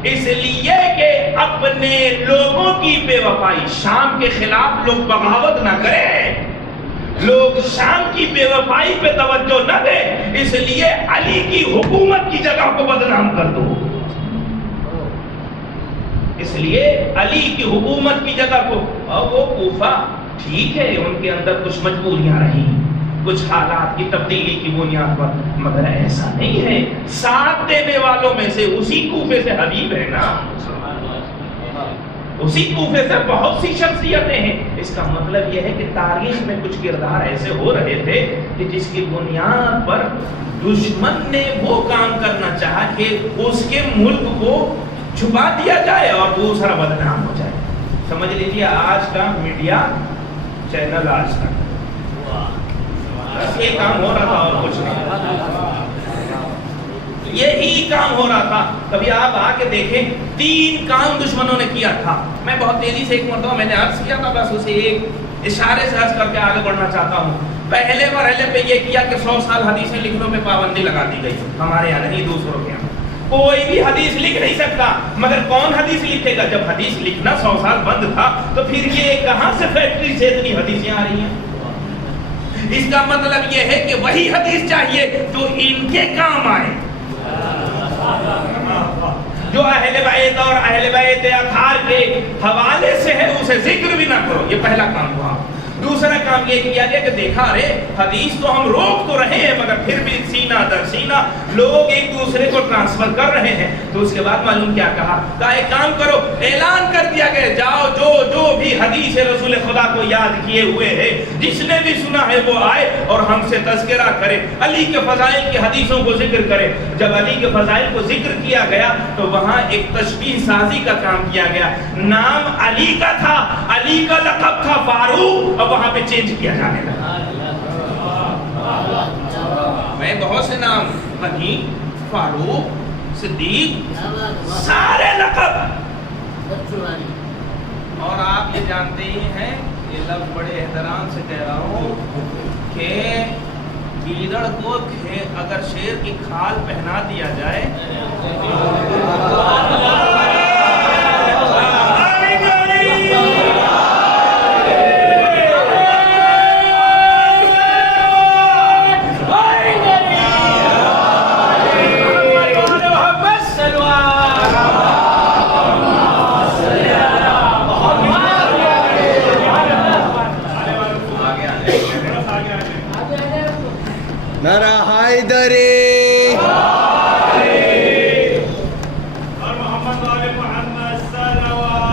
اس لیے کہ اپنے لوگوں کی بے وفائی، شام کے خلاف لوگ بغاوت نہ کریں، لوگ شام کی بے وفائی پہ توجہ نہ دیں، اس لیے علی کی حکومت کی جگہ کو بدنام کر دو۔ اس لیے علی کی حکومت کی جگہ کو، اور وہ کوفہ ٹھیک ہے ان کے اندر کچھ مجبوریاں رہی، کچھ حالات کی تبدیلی کی بنیاد پر، مگر ایسا نہیں ہے۔ ساتھ دینے والوں میں سے اسی کوفے سے حبیب ہے نا، اسی کوفے سے بہت سی شخصیتیں ہیں۔ اس کا مطلب یہ ہے کہ تاریخ میں کچھ کردار ایسے ہو رہے تھے کہ جس کی بنیاد پر دشمن نے وہ کام کرنا چاہا کہ اس کے ملک کو چھپا دیا جائے اور دوسرا بدنام ہو جائے۔ سمجھ لیجیے آج کا میڈیا چینل آج تک یہ کام ہو رہا تھا اور کچھ نہیں، یہی کام ہو رہا تھا۔ کبھی آپ آ کے دیکھیں 3 کام دشمنوں نے کیا تھا۔ میں بہت تیزی سے ایک مرتبہ میں نے عرض کیا تھا، بس اسے ایک اشارے سے عرض کر کے آگے بڑھنا چاہتا ہوں۔ پہلے مرحلے پہ یہ کیا کہ 100 سال حدیثیں لکھنے پہ پابندی لگا دی گئی، ہمارے یہاں نہیں دوسروں کے یہاں۔ کوئی بھی حدیث لکھ نہیں سکتا، مگر کون حدیث لکھے گا؟ جب حدیث لکھنا 100 سال بند تھا تو پھر یہ کہاں سے فیکٹری سے اتنی حدیثیں آ رہی ہیں؟ اس کا مطلب یہ ہے کہ وہی حدیث چاہیے جو ان کے کام آئے، جو اہل بیت اور اہل بیت اطہار کے حوالے سے ہے اسے ذکر بھی نہ کرو۔ یہ پہلا کام ہوا۔ دوسرا کام یہ کیا گیا کہ دیکھا رے حدیث تو ہم روک تو رہے ہیں مگر پھر بھی سینہ در سینہ لوگ ایک دوسرے کو ٹرانسفر کر رہے ہیں۔ تو اس کے بعد معلوم کیا کہا ایک کام کرو، اعلان کر دیا گیا جاؤ جو بھی حدیث رسول خدا کو یاد کیے ہوئے ہے، جس نے بھی سنا ہے وہ آئے اور ہم سے تذکرہ کرے، علی کے فضائل کی حدیثوں کو ذکر کرے۔ جب علی کے فضائل کو ذکر کیا گیا تو وہاں ایک تشبیہ سازی کا کام کیا گیا۔ نام علی کا تھا، علی کا لقب تھا فاروق، اب وہاں پہ چینج کیا جانے لگا۔ میں بہت سے نام غنی، فاروق، صدیق، سارے لقب، اور آپ یہ جانتے ہی ہیں، یہ لفظ بڑے احترام سے کہہ رہا ہوں کہ گیدڑ کو اگر شیر کی کھال پہنا دیا جائے نعرہ حیدری اور محمد وآل محمد صلوات۔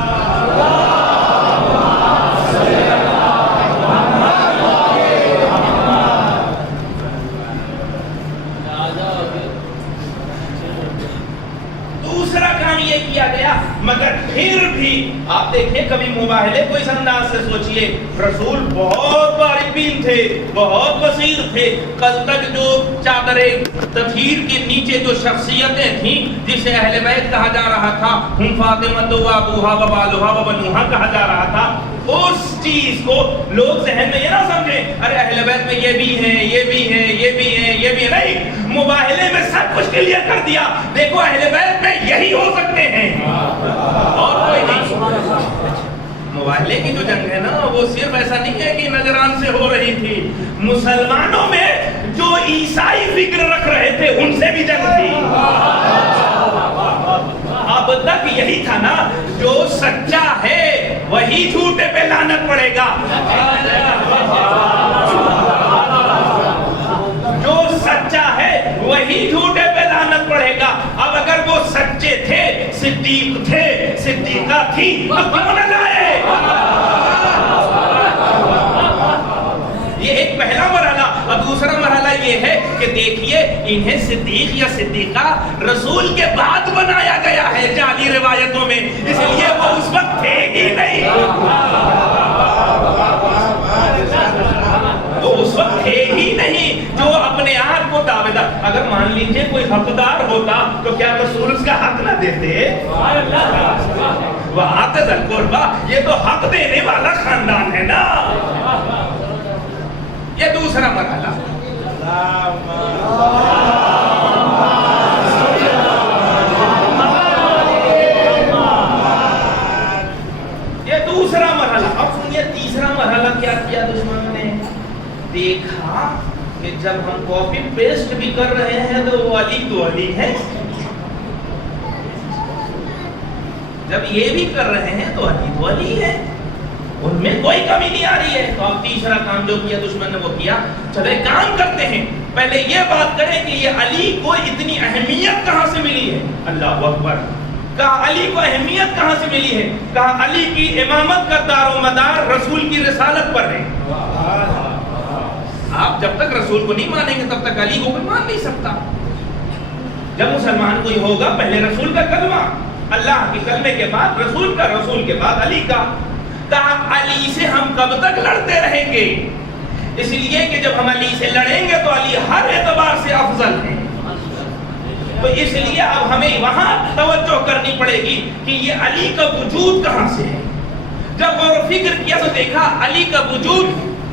دوسرا کام یہ کیا گیا، مگر پھر بھی آپ دیکھیں کبھی مباہلے کو اس انداز سے سوچئے، رسول بہت باریک بین تھے، بہت بصیر تھے۔ کل تک جو چادر تطہیر کے نیچے جو شخصیتیں تھیں جسے اہل بیت کہا جا رہا تھا، ہم فاطمہ و ابوہا و بالہا و بنوہا کہا جا رہا تھا، اس چیز کو لوگ ذہن میں یہ نہ سمجھیں ارے اہل بیت میں یہ بھی ہیں، یہ بھی ہیں، یہ بھی ہیں، یہ بھی ہیں، نہیں، مباہلے میں سب کچھ کلیئر کر دیا۔ دیکھو اہل بیت میں یہی ہو سکتے ہیں اور کوئی نہیں۔ مباہلے کی جو جنگ ہے نا وہ صرف ایسا نہیں ہے کہ نجران سے ہو رہی تھی، مسلمانوں میں جو عیسائی فکر رکھ رہے تھے ان سے بھی جنگ تھی۔ اب تک یہی تھا نا، جو سچا ہے وہی جھوٹے پہ لعنت پڑے گا، جو سچا ہے وہی جھوٹے پہ لعنت پڑے گا۔ اب اگر وہ سچے تھے، صدیق تھے، صدیقہ تھی، تو کیوں نہ لائے؟ یہ ایک پہلا مرحلہ۔ اب دوسرا مرحلہ یہ ہے کہ دیکھیے انہیں صدیق یا صدیقہ رسول کے بعد بنایا گیا ہے جعلی روایتوں میں، اس لیے وہ اس وقت تھے ہی نہیں، وہ اس وقت تھے ہی نہیں جو اپنے آپ کو دعوے دار۔ اگر مان لیجئے کوئی حقدار ہوتا تو کیا رسول اس کا حق نہ دیتے؟ وَآتَ ذَا الْقُرْبَىٰ، یہ تو حق دینے والا خاندان ہے نا۔ یہ دوسرا مرحلہ۔ یہ دوسرا مرحلہ۔ اب سنیے تیسرا مرحلہ کیا کیا دشمنوں نے؟ دیکھا کہ جب ہم کاپی پیسٹ بھی کر رہے ہیں تو وہ علی تو علی ہے، جب یہ بھی کر رہے ہیں تو علی تو علی ہے، ان میں کوئی کمی نہیں آ رہی ہے۔ تو اب تیسرا کام جو کیا دشمن نے وہ کیا، چلو ایک کام کرتے ہیں، پہلے یہ بات کریں کہ یہ علی کو اتنی اہمیت کہاں سے ملی ہے؟ اللہ اکبر! کہا علی کو اہمیت کہاں سے ملی ہے؟ کہا علی کی امامت کا دار و مدار رسول کی رسالت پر ہے۔ آپ جب تک رسول کو نہیں مانیں گے تب تک علی کو کوئی مان نہیں سکتا۔ جب مسلمان کوئی ہوگا پہلے رسول کا کلمہ، اللہ کے کلمے کے بعد رسول کا، رسول کے بعد علی کا۔ کہا علی سے ہم کب تک لڑتے رہیں گے؟ اس لیے کہ جب ہم علی سے لڑیں گے تو علی ہر اعتبار سے افضل ہے، تو اس لیے اب ہمیں وہاں توجہ کرنی پڑے گی کہ یہ علی کا وجود کہاں سے ہے۔ جب غور و فکر کیا تو دیکھا علی کا وجود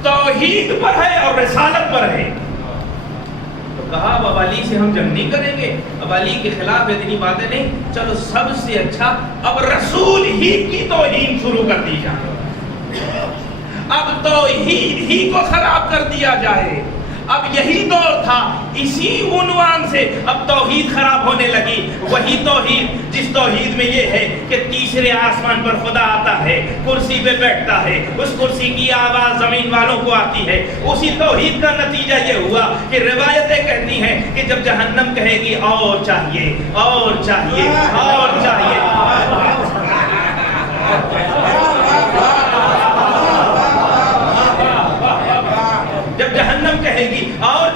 توحید پر ہے اور رسالت پر ہے، تو کہا اب علی سے ہم جنگ نہیں کریں گے، اب علی کے خلاف اتنی باتیں نہیں، چلو سب سے اچھا اب رسول ہی کی توہین شروع کر دی جائے، اب توحید ہی کو خراب کر دیا جائے۔ اب یہی دور تھا، اسی عنوان سے اب توحید خراب ہونے لگی، وہی توحید جس توحید میں یہ ہے کہ تیسرے آسمان پر خدا آتا ہے، کرسی پہ بیٹھتا ہے، اس کرسی کی آواز زمین والوں کو آتی ہے۔ اسی توحید کا نتیجہ یہ ہوا کہ روایتیں کہتی ہیں کہ جب جہنم کہے گی اور چاہیے اور چاہیے اور چاہیے، جب جہنم کہے گی اور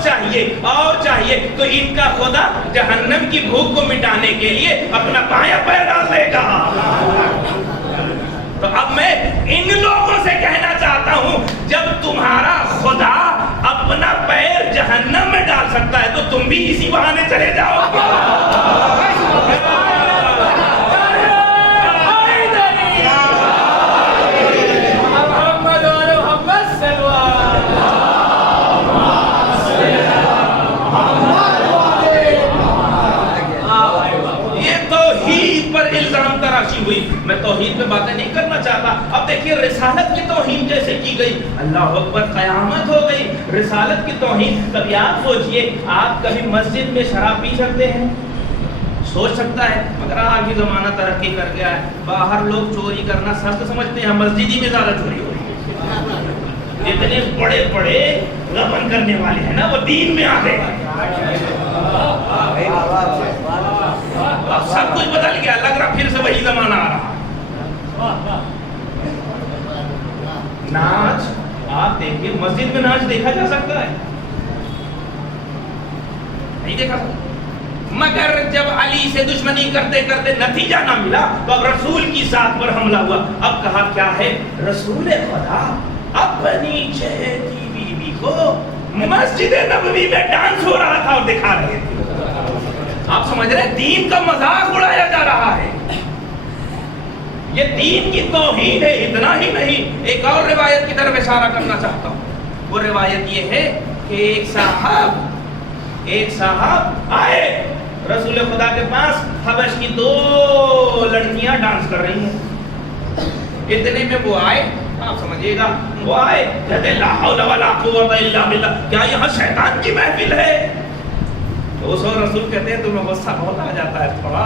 چاہیے تو ان کا خدا جہنم کی بھوک کو مٹانے کے لیے اپنا بایاں پیر ڈال دے گا۔ تو اب میں ان لوگوں سے کہنا چاہتا ہوں، جب تمہارا خدا اپنا پیر جہنم میں ڈال سکتا ہے تو تم بھی اسی بہانے چلے جاؤ۔ ہوئی، میں توحید پہ باتیں نہیں کرنا چاہتا۔ اب دیکھیے رسالت کی توہین جیسے کی گئی، اللہ اکبر، قیامت ہو گئی رسالت کی توہین۔ کبھی آپ سوچئے، آپ کبھی مسجد میں شراب پی سکتے ہیں؟ سوچ سکتا ہے؟ مگر آج بھی زمانہ ترقی کر گیا ہے، باہر لوگ چوری کرنا سخت سمجھتے ہیں، مسجد ہی میں زیادہ چوری ہو رہی ہے۔ اتنے بڑے بڑے غبن کرنے والے ہیں نا، وہ دین میں آ گئے، اب سب کچھ بدل گیا، لگ رہا پھر سے وہی زمانہ آ رہا۔ ناچ آپ دیکھیے، مسجد میں ناچ دیکھا جا سکتا ہے؟ نہیں دیکھا سکتا، مگر جب علی سے دشمنی کرتے کرتے نتیجہ نہ ملا تو اب رسول کی ذات پر حملہ ہوا۔ اب کہا کیا ہے؟ رسول خدا اپنی چہیتی بیوی کو مسجد نبوی میں ڈانس ہو رہا تھا اور دکھا رہے تھے۔ آپ سمجھ رہے ہیں دین کا مذاق اڑایا جا رہا ہے، یہ دین کی توہین ہے۔ اتنا ہی نہیں، ایک اور روایت کی طرف اشارہ کرنا چاہتا ہوں۔ وہ روایت یہ ہے کہ ایک صاحب آئے رسول خدا کے پاس، حبش کی 2 لڑکیاں ڈانس کر رہی ہیں۔ اتنے میں وہ آئے، آپ سمجھیے گا، وہ آئے کہتے لا حول ولا قوت الا باللہ، کیا یہاں شیطان کی محفل ہے؟ تو اس وقت رسول کہتے ہیں تمہیں غصہ بہت آ جاتا ہے تھوڑا،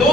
2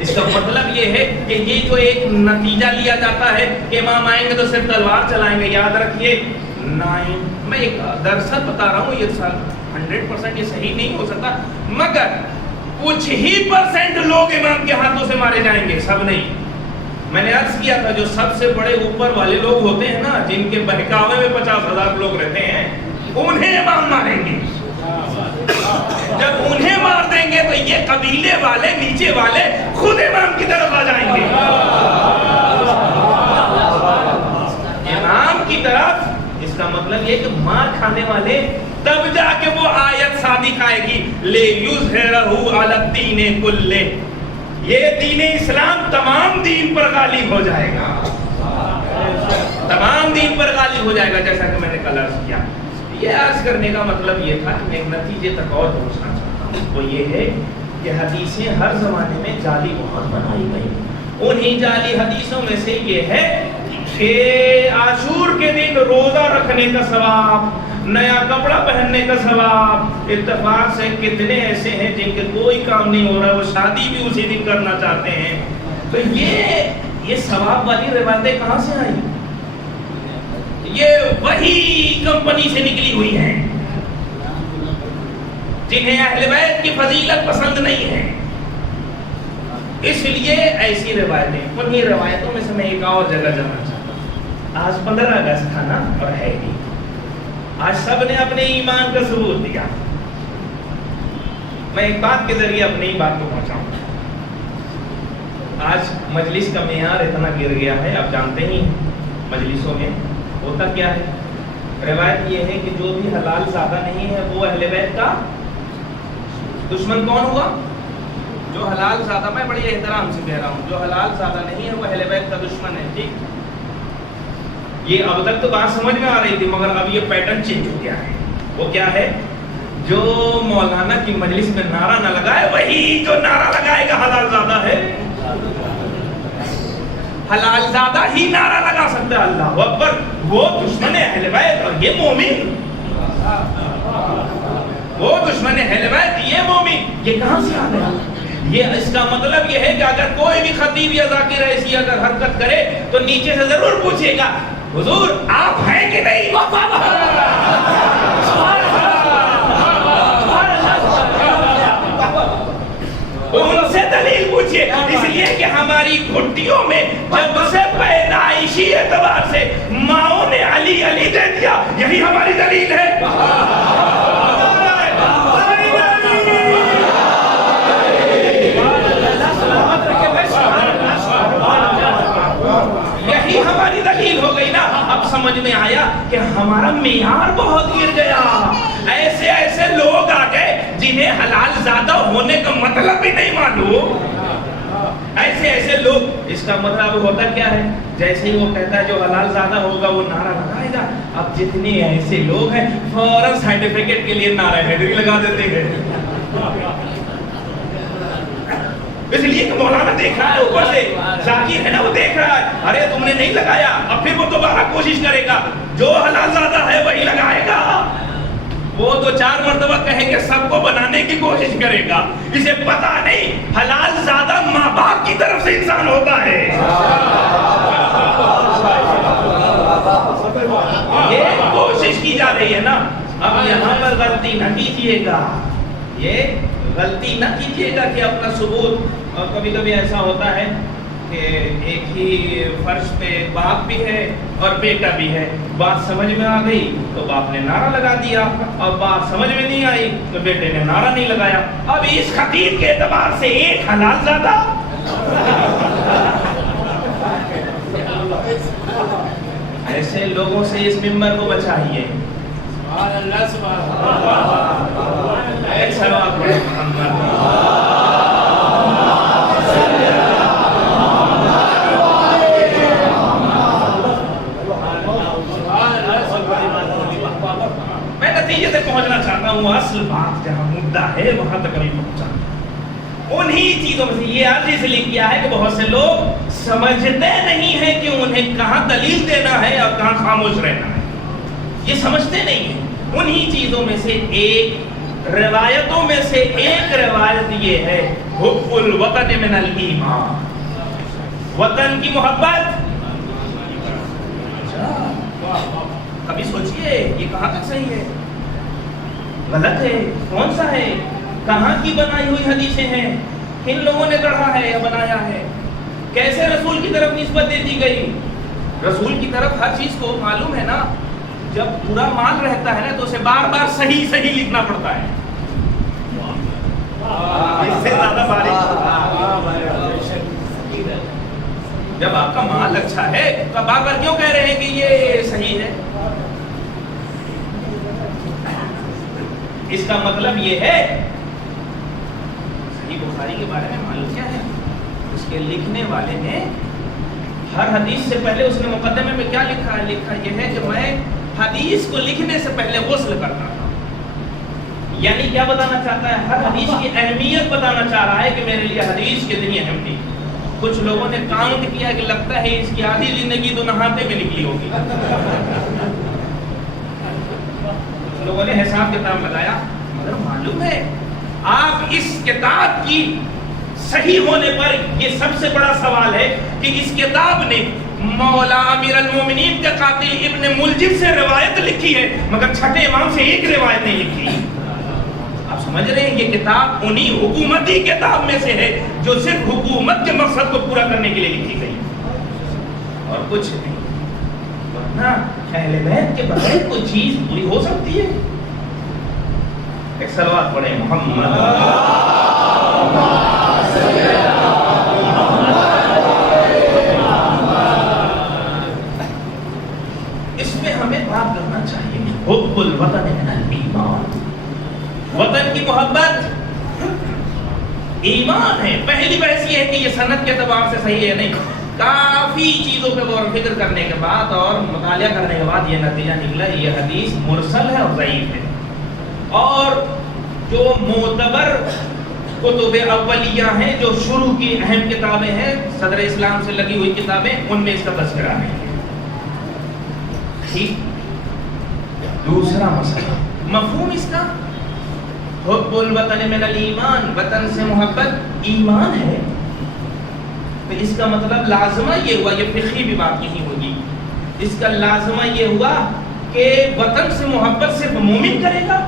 اس کا مطلب یہ ہے کہ یہ جو ایک نتیجہ لیا جاتا ہے کہ امام آئیں گے تو صرف تلوار چلائیں گے، یاد رکھیے میں ایک درصد بتا رہا ہوں، یہ 100% یہ صحیح نہیں ہو سکتا، مگر کچھ ہی % لوگ امام کے ہاتھوں سے مارے جائیں گے، سب نہیں. میں نے عرض کیا تھا جو سب سے بڑے اوپر والے لوگ ہوتے ہیں نا، جن کے بہکاوے میں 50,000 لوگ رہتے ہیں، انہیں امام ماریں گے. جب انہیں مار دیں گے تو یہ قبیلے والے نیچے والے خود امام کی طرف آ جائیں گے، امام کی طرف. اس کا مطلب یہ کہ مار کھانے والے تب جا کے وہ آیت صادق آئے گی لِيُظْهِرَهُ عَلَى الدِّينِ كُلِّهِ، یہ دین اسلام تمام دین پر غالب ہو جائے گا، تمام دین پر غالب ہو جائے گا. جیسا کہ میں نے کل عرض کیا، یہ عرض کرنے کا مطلب یہ تھا کہ میں ایک نتیجے تک اور پہنچنا چاہتا ہوں. وہ یہ ہے کہ حدیثیں ہر زمانے میں جعلی بہت بنائی گئی. انہی جعلی حدیثوں میں سے یہ ہے کہ عاشور کے دن روزہ رکھنے کا ثواب، نیا کپڑا پہننے کا ثواب. اتفاق سے کتنے ایسے ہیں جن کے کوئی کام نہیں ہو رہا، وہ شادی بھی اسی دن کرنا چاہتے ہیں. تو یہ ثواب والی روایتیں کہاں سے آئی؟ یہ وہی کمپنی سے نکلی ہوئی ہیں جنہیں اہل بیت کی فضیلت پسند نہیں ہے، اس لیے ایسی روایتیں. انہی روایتوں میں سے میں ایک اور جگہ جانا چاہتا ہوں. آج 15 اگست تھا نا، اور ہے بھی آج سب نے اپنے ایمان کا ثبوت دیا. میں ایک بات کے ذریعے اپنی ہی بات کو پہنچاؤں. آج مجلس کا معیار اتنا گر گیا ہے، آپ جانتے ہی مجلسوں میں ہوتا کیا ہے. روایت یہ ہے کہ جو بھی حلال زادہ نہیں ہے وہ اہل بیت کا دشمن کون ہوگا؟ جو حلال زادہ، میں بڑی احترام سے کہہ رہا ہوں، جو حلال زادہ نہیں ہے وہ اہل بیت کا دشمن ہے. ٹھیک، یہ اب تک تو بات سمجھ میں آ رہی تھی، مگر اب یہ پیٹرن چینج ہو گیا ہے. وہ کیا ہے؟ جو مولانا کی مجلس میں نعرہ نہ لگائے وہی جو نعرہ لگائے گا حلال زادہ ہے. حلال زادہ ہی نعرہ لگا سکتا ہے اللہ اکبر، وہ دشمن اہل بیت اور یہ مومن. وہ دشمن اہل بیت، یہ مومن. یہ کہاں سے آ گیا؟ یہ اس کا مطلب یہ ہے کہ اگر کوئی بھی خطیب یا ذاکر ایسی اگر حرکت کرے تو نیچے سے ضرور پوچھے گا حضور آپ ہیں کہ نہیں؟ ان سے دلیل پوچھئے، اس لیے کہ ہماری گھٹیوں میں جب سے پیدائشی اعتبار سے ماؤں نے علی علی دے دیا، یہی ہماری دلیل ہے. یہی ہماری دلیل ہو گئی نا. اب سمجھ میں آیا کہ ہمارا معیار بہت گر گیا. ایسے ایسے لوگ آ گئے جنہیں حلال زادہ ہونے کا مطلب بھی نہیں معلوم. ایسے ایسے لوگ، اس کا مطلب ہوتا کیا ہے؟ جیسے ہی وہ کہتا ہے جو حلال زادہ ہوگا وہ نعرہ لگائے گا. اب جتنے ایسے لوگ ہیں فوراً سرٹیفکیٹ کے لیے نعرہ حیدری لگا دیتے ہیں. اس لیے کہ مولانا دیکھ رہا ہے اوپر سے، ذاکر ہے نا وہ دیکھ رہا ہے، ارے تم نے نہیں لگایا، اب پھر وہ دوبارہ کوشش کرے گا، جو حلال زادہ ہے وہی لگائے گا. وہ تو 4 مرتبہ کہیں گے، سب کو بنانے کی کوشش کرے گا. اسے پتا نہیں حلال زادہ ماں باپ کی طرف سے انسان ہوتا ہے. یہ کوشش کی جا رہی ہے نا. اب یہاں پر غلطی نہ کیجیے گا، یہ غلطی نہ کیجیے گا کہ اپنا ثبوت. اور کبھی کبھی ایسا ہوتا ہے کہ ایک ہی فرش پہ باپ بھی ہے اور بیٹا بھی ہے. بات سمجھ میں آ گئی تو باپ نے نعرہ لگا دیا، اور بات سمجھ میں نہیں آئی تو بیٹے نے نعرہ نہیں لگایا. اب اس خطیب کے اعتبار سے ایک حلال زادہ. ایسے لوگوں سے اس ممبر کو بچائیے. ایک سوال ہے میں نتیجے سے پہنچنا چاہتا ہوں. اصل بات جہاں مدعا ہے وہاں تک ابھی پہنچا. انہی چیزوں میں سے یہ عرض اس لیے کیا ہے کہ بہت سے لوگ سمجھتے نہیں ہیں کہ انہیں کہاں دلیل دینا ہے اور کہاں خاموش رہنا ہے. یہ سمجھتے نہیں ہیں. انہی چیزوں میں سے ایک روایتوں میں سے ایک روایت یہ ہے حب الوطن من الایمان، وطن کی محبت. کبھی سوچئے یہ کہاں تک صحیح ہے، غلط ہے، کون سا ہے، کہاں کی بنائی ہوئی حدیثیں ہیں، کن لوگوں نے گڑھا ہے یا بنایا ہے، کیسے رسول کی طرف نسبت دے دی گئی. رسول کی طرف ہر چیز کو معلوم ہے نا، جب پورا مال رہتا ہے نا تو اسے بار بار صحیح صحیح لکھنا پڑتا ہے. اس سے زیادہ جب آپ کا مال اچھا ہے تو آپ بار بار کیوں کہہ رہے ہیں کہ یہ صحیح ہے؟ اس کا مطلب یہ ہے، صحیح بخاری کے بارے میں معلوم کیا ہے، اس کے لکھنے والے نے ہر حدیث سے پہلے اس نے مقدمے میں کیا لکھا ہے؟ لکھا یہ ہے کہ میں حدیث کو لکھنے سے پہلے غسل کرتا تھا. یعنی کیا بتانا چاہتا ہے؟ ہر حدیث کی اہمیت بتانا چاہ رہا ہے کہ میرے لیے حدیث کتنی اہم تھی. کچھ لوگوں نے کاؤنٹ کیا کہ لگتا ہے اس کی آدھی زندگی تو نہاتے میں نکلی ہوگی. لوگوں نے حساب کتاب لگایا، مگر معلوم ہے آپ اس کتاب کی صحیح ہونے پر یہ سب سے بڑا سوال ہے کہ اس کتاب نے مولا امیر المومنین کے قاتل ابن ملجم سے روایت لکھی ہے مگر چھٹے امام سے ایک روایت نہیں لکھی. آپ سمجھ رہے ہیں یہ کتاب انہی حکومتی کتاب میں سے ہے جو صرف حکومت کے مقصد کو پورا کرنے کے لیے لکھی گئی اور کچھ نہیں. ورنہ اہل بیت کے بغیر کوئی چیز پوری ہو سکتی ہے؟ ایک صلوات پڑھیں محمد. اس میں ہمیں بات کرنا چاہیے حب الوطن من الایمان. وطن کی محبت ایمان ہے. پہلی بحث یہ ہے کہ یہ سند کے اعتبار سے صحیح ہے نہیں. کافی چیزوں پہ غور و فکر کرنے کے بعد اور مطالعہ کرنے کے بعد یہ نتیجہ نکلا یہ حدیث مرسل ہے اور ضعیف ہے. اور جو معتبر کتب اولیہ ہیں، جو شروع کی اہم کتابیں ہیں، صدر اسلام سے لگی ہوئی کتابیں، ان میں اس کا تذکرہ نہیں ہے. ٹھیک. دوسرا مسئلہ مفہوم اس کا حب الوطن من الایمان، وطن سے محبت ایمان ہے. تو اس کا مطلب لازمہ یہ ہوا، یہ فقہی بھی بات نہیں ہوگی، اس کا لازمہ یہ ہوا کہ وطن سے محبت صرف مومن کرے گا.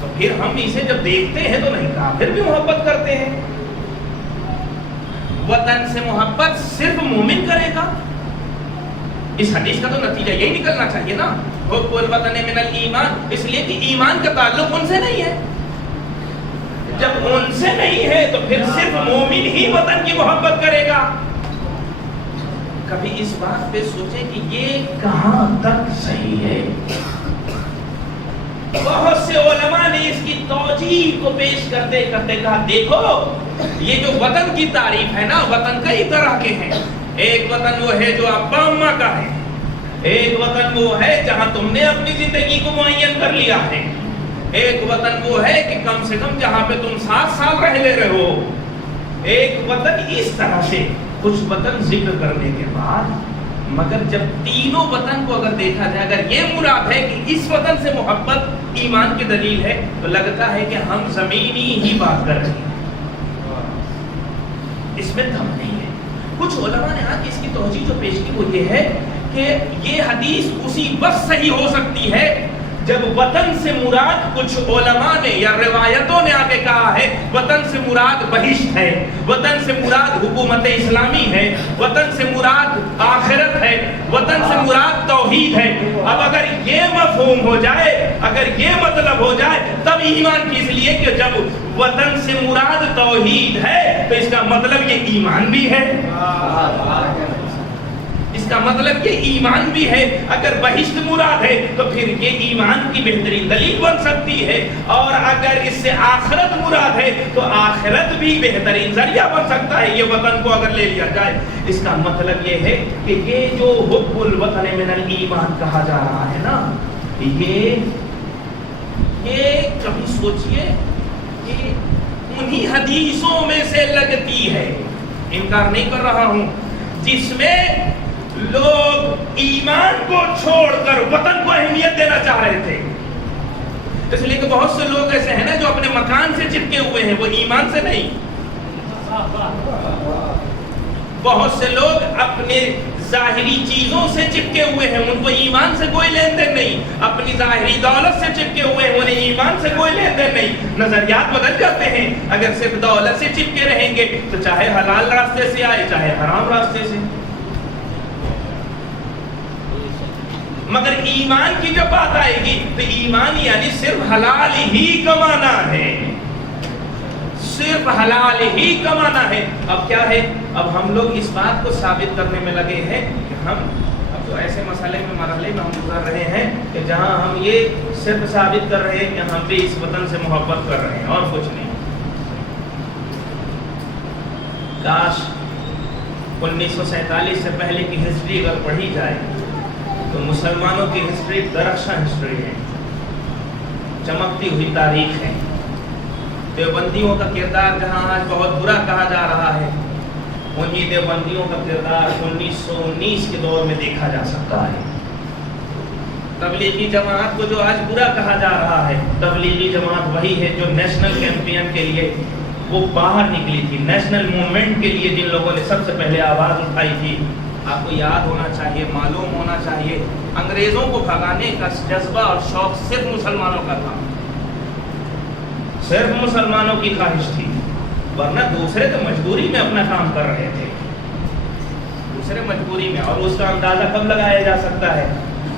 تو پھر ہم اسے جب دیکھتے ہیں تو نہیں کافر بھی محبت کرتے ہیں. وطن سے محبت صرف مومن کرے گا. اس حدیث کا تو نتیجہ یہی نکلنا چاہیے نا حب الوطن من الایمان، اس لیے کہ ایمان کا تعلق ان سے نہیں ہے. جب ان سے نہیں ہے تو پھر صرف مومن ہی وطن کی محبت کرے گا. کبھی اس بات پہ سوچیں کہ یہ کہاں تک صحیح ہے. بہت سے علماء نے اس کی توجیہ کو پیش کرتے کرتے کہا دیکھو یہ جو وطن کی تعریف ہے نا، وطن کئی طرح کے ہیں. ایک وطن وہ ہے جو ابا اماں کا ہے، ایک وطن وہ ہے جہاں تم نے اپنی زندگی کو معین کر لیا ہے، ایک وطن وہ ہے کہ کم سے کم جہاں پہ تم 7 سال رہ لے رہے ہو. ایک وطن اس طرح سے کچھ وطن ذکر کرنے کے بعد، مگر جب تینوں وطن کو اگر دیکھا جائے، اگر یہ مراد ہے کہ اس وطن سے محبت ایمان کی دلیل ہے، تو لگتا ہے کہ ہم زمینی ہی بات کر رہے ہیں، اس میں دم نہیں ہے. کچھ علماء نے آج اس کی توجیہ جو پیش کی وہ یہ ہے کہ یہ حدیث اسی وقت صحیح ہو سکتی ہے جب وطن سے مراد، کچھ علماء نے یا روایتوں نے آگے کہا ہے وطن سے مراد بہشت ہے، وطن سے مراد حکومت اسلامی ہے، وطن سے مراد آخرت ہے، وطن سے مراد توحید ہے. اب اگر یہ مفہوم ہو جائے، اگر یہ مطلب ہو جائے تب ایمان کی، اس لیے کہ جب وطن سے مراد توحید ہے تو اس کا مطلب یہ ایمان بھی ہے، اس کا مطلب یہ ایمان بھی ہے. اگر بہشت مراد ہے تو پھر یہ ایمان کی بہترین دلیل بن سکتی ہے، اور اگر اس سے آخرت مراد ہے تو آخرت بھی بہترین ذریعہ بن سکتا ہے یہ وطن کو اگر لے لیا جائے. اس کا مطلب یہ ہے کہ یہ جو حب الوطن من الایمان کہا جا رہا ہے نا، یہ کبھی سوچئے کہ انہی حدیثوں میں سے لگتی ہے، انکار نہیں کر رہا ہوں، جس میں لوگ ایمان کو چھوڑ کر وطن کو اہمیت دینا چاہ رہے تھے. اس لیے کہ بہت سے لوگ ایسے ہیں نا جو اپنے مکان سے چپکے ہوئے ہیں، وہ ایمان سے نہیں۔ بہت سے لوگ اپنے ظاہری چیزوں سے چپکے ہوئے ہیں، ان کو ایمان سے کوئی لین دین نہیں۔ اپنی ظاہری دولت سے چپکے ہوئے ہیں، انہیں ایمان سے کوئی لین دین نہیں۔ نظریات بدل جاتے ہیں۔ اگر صرف دولت سے چپکے رہیں گے تو چاہے حلال راستے سے آئے چاہے حرام راستے سے، مگر ایمان کی جب بات آئے گی تو ایمان یعنی صرف حلال ہی کمانا ہے، صرف حلال ہی کمانا ہے۔ اب کیا ہے، اب ہم لوگ اس بات کو ثابت کرنے میں لگے ہیں کہ ہم اب تو ایسے مسئلے میں مرحلے میں ہم گزر رہے ہیں کہ جہاں ہم یہ صرف ثابت کر رہے ہیں کہ ہم بھی اس وطن سے محبت کر رہے ہیں اور کچھ نہیں۔ کاش 1947 سے پہلے کی ہسٹری اگر پڑھی جائے تو مسلمانوں کی ہسٹری درخشاں ہسٹری ہے، چمکتی ہوئی تاریخ ہے۔ دیوبندیوں کا کردار جہاں آج بہت برا کہا جا رہا ہے، انہی دیوبندیوں کا کردار 1919 کے دور میں دیکھا جا سکتا ہے۔ تبلیغی جماعت کو جو آج برا کہا جا رہا ہے، تبلیغی جماعت وہی ہے جو نیشنل کیمپین کے لیے وہ باہر نکلی تھی، نیشنل موومنٹ کے لیے جن لوگوں نے سب سے پہلے آواز اٹھائی تھی۔ آپ کو یاد ہونا چاہیے، معلوم ہونا چاہیے، انگریزوں کو بھگانے کا جذبہ اور شوق صرف مسلمانوں کا تھا، صرف مسلمانوں کی خواہش تھی، ورنہ دوسرے تو مجبوری میں اپنا کام کر رہے تھے، دوسرے مجبوری میں۔ اور اس کا اندازہ کب لگایا جا سکتا ہے،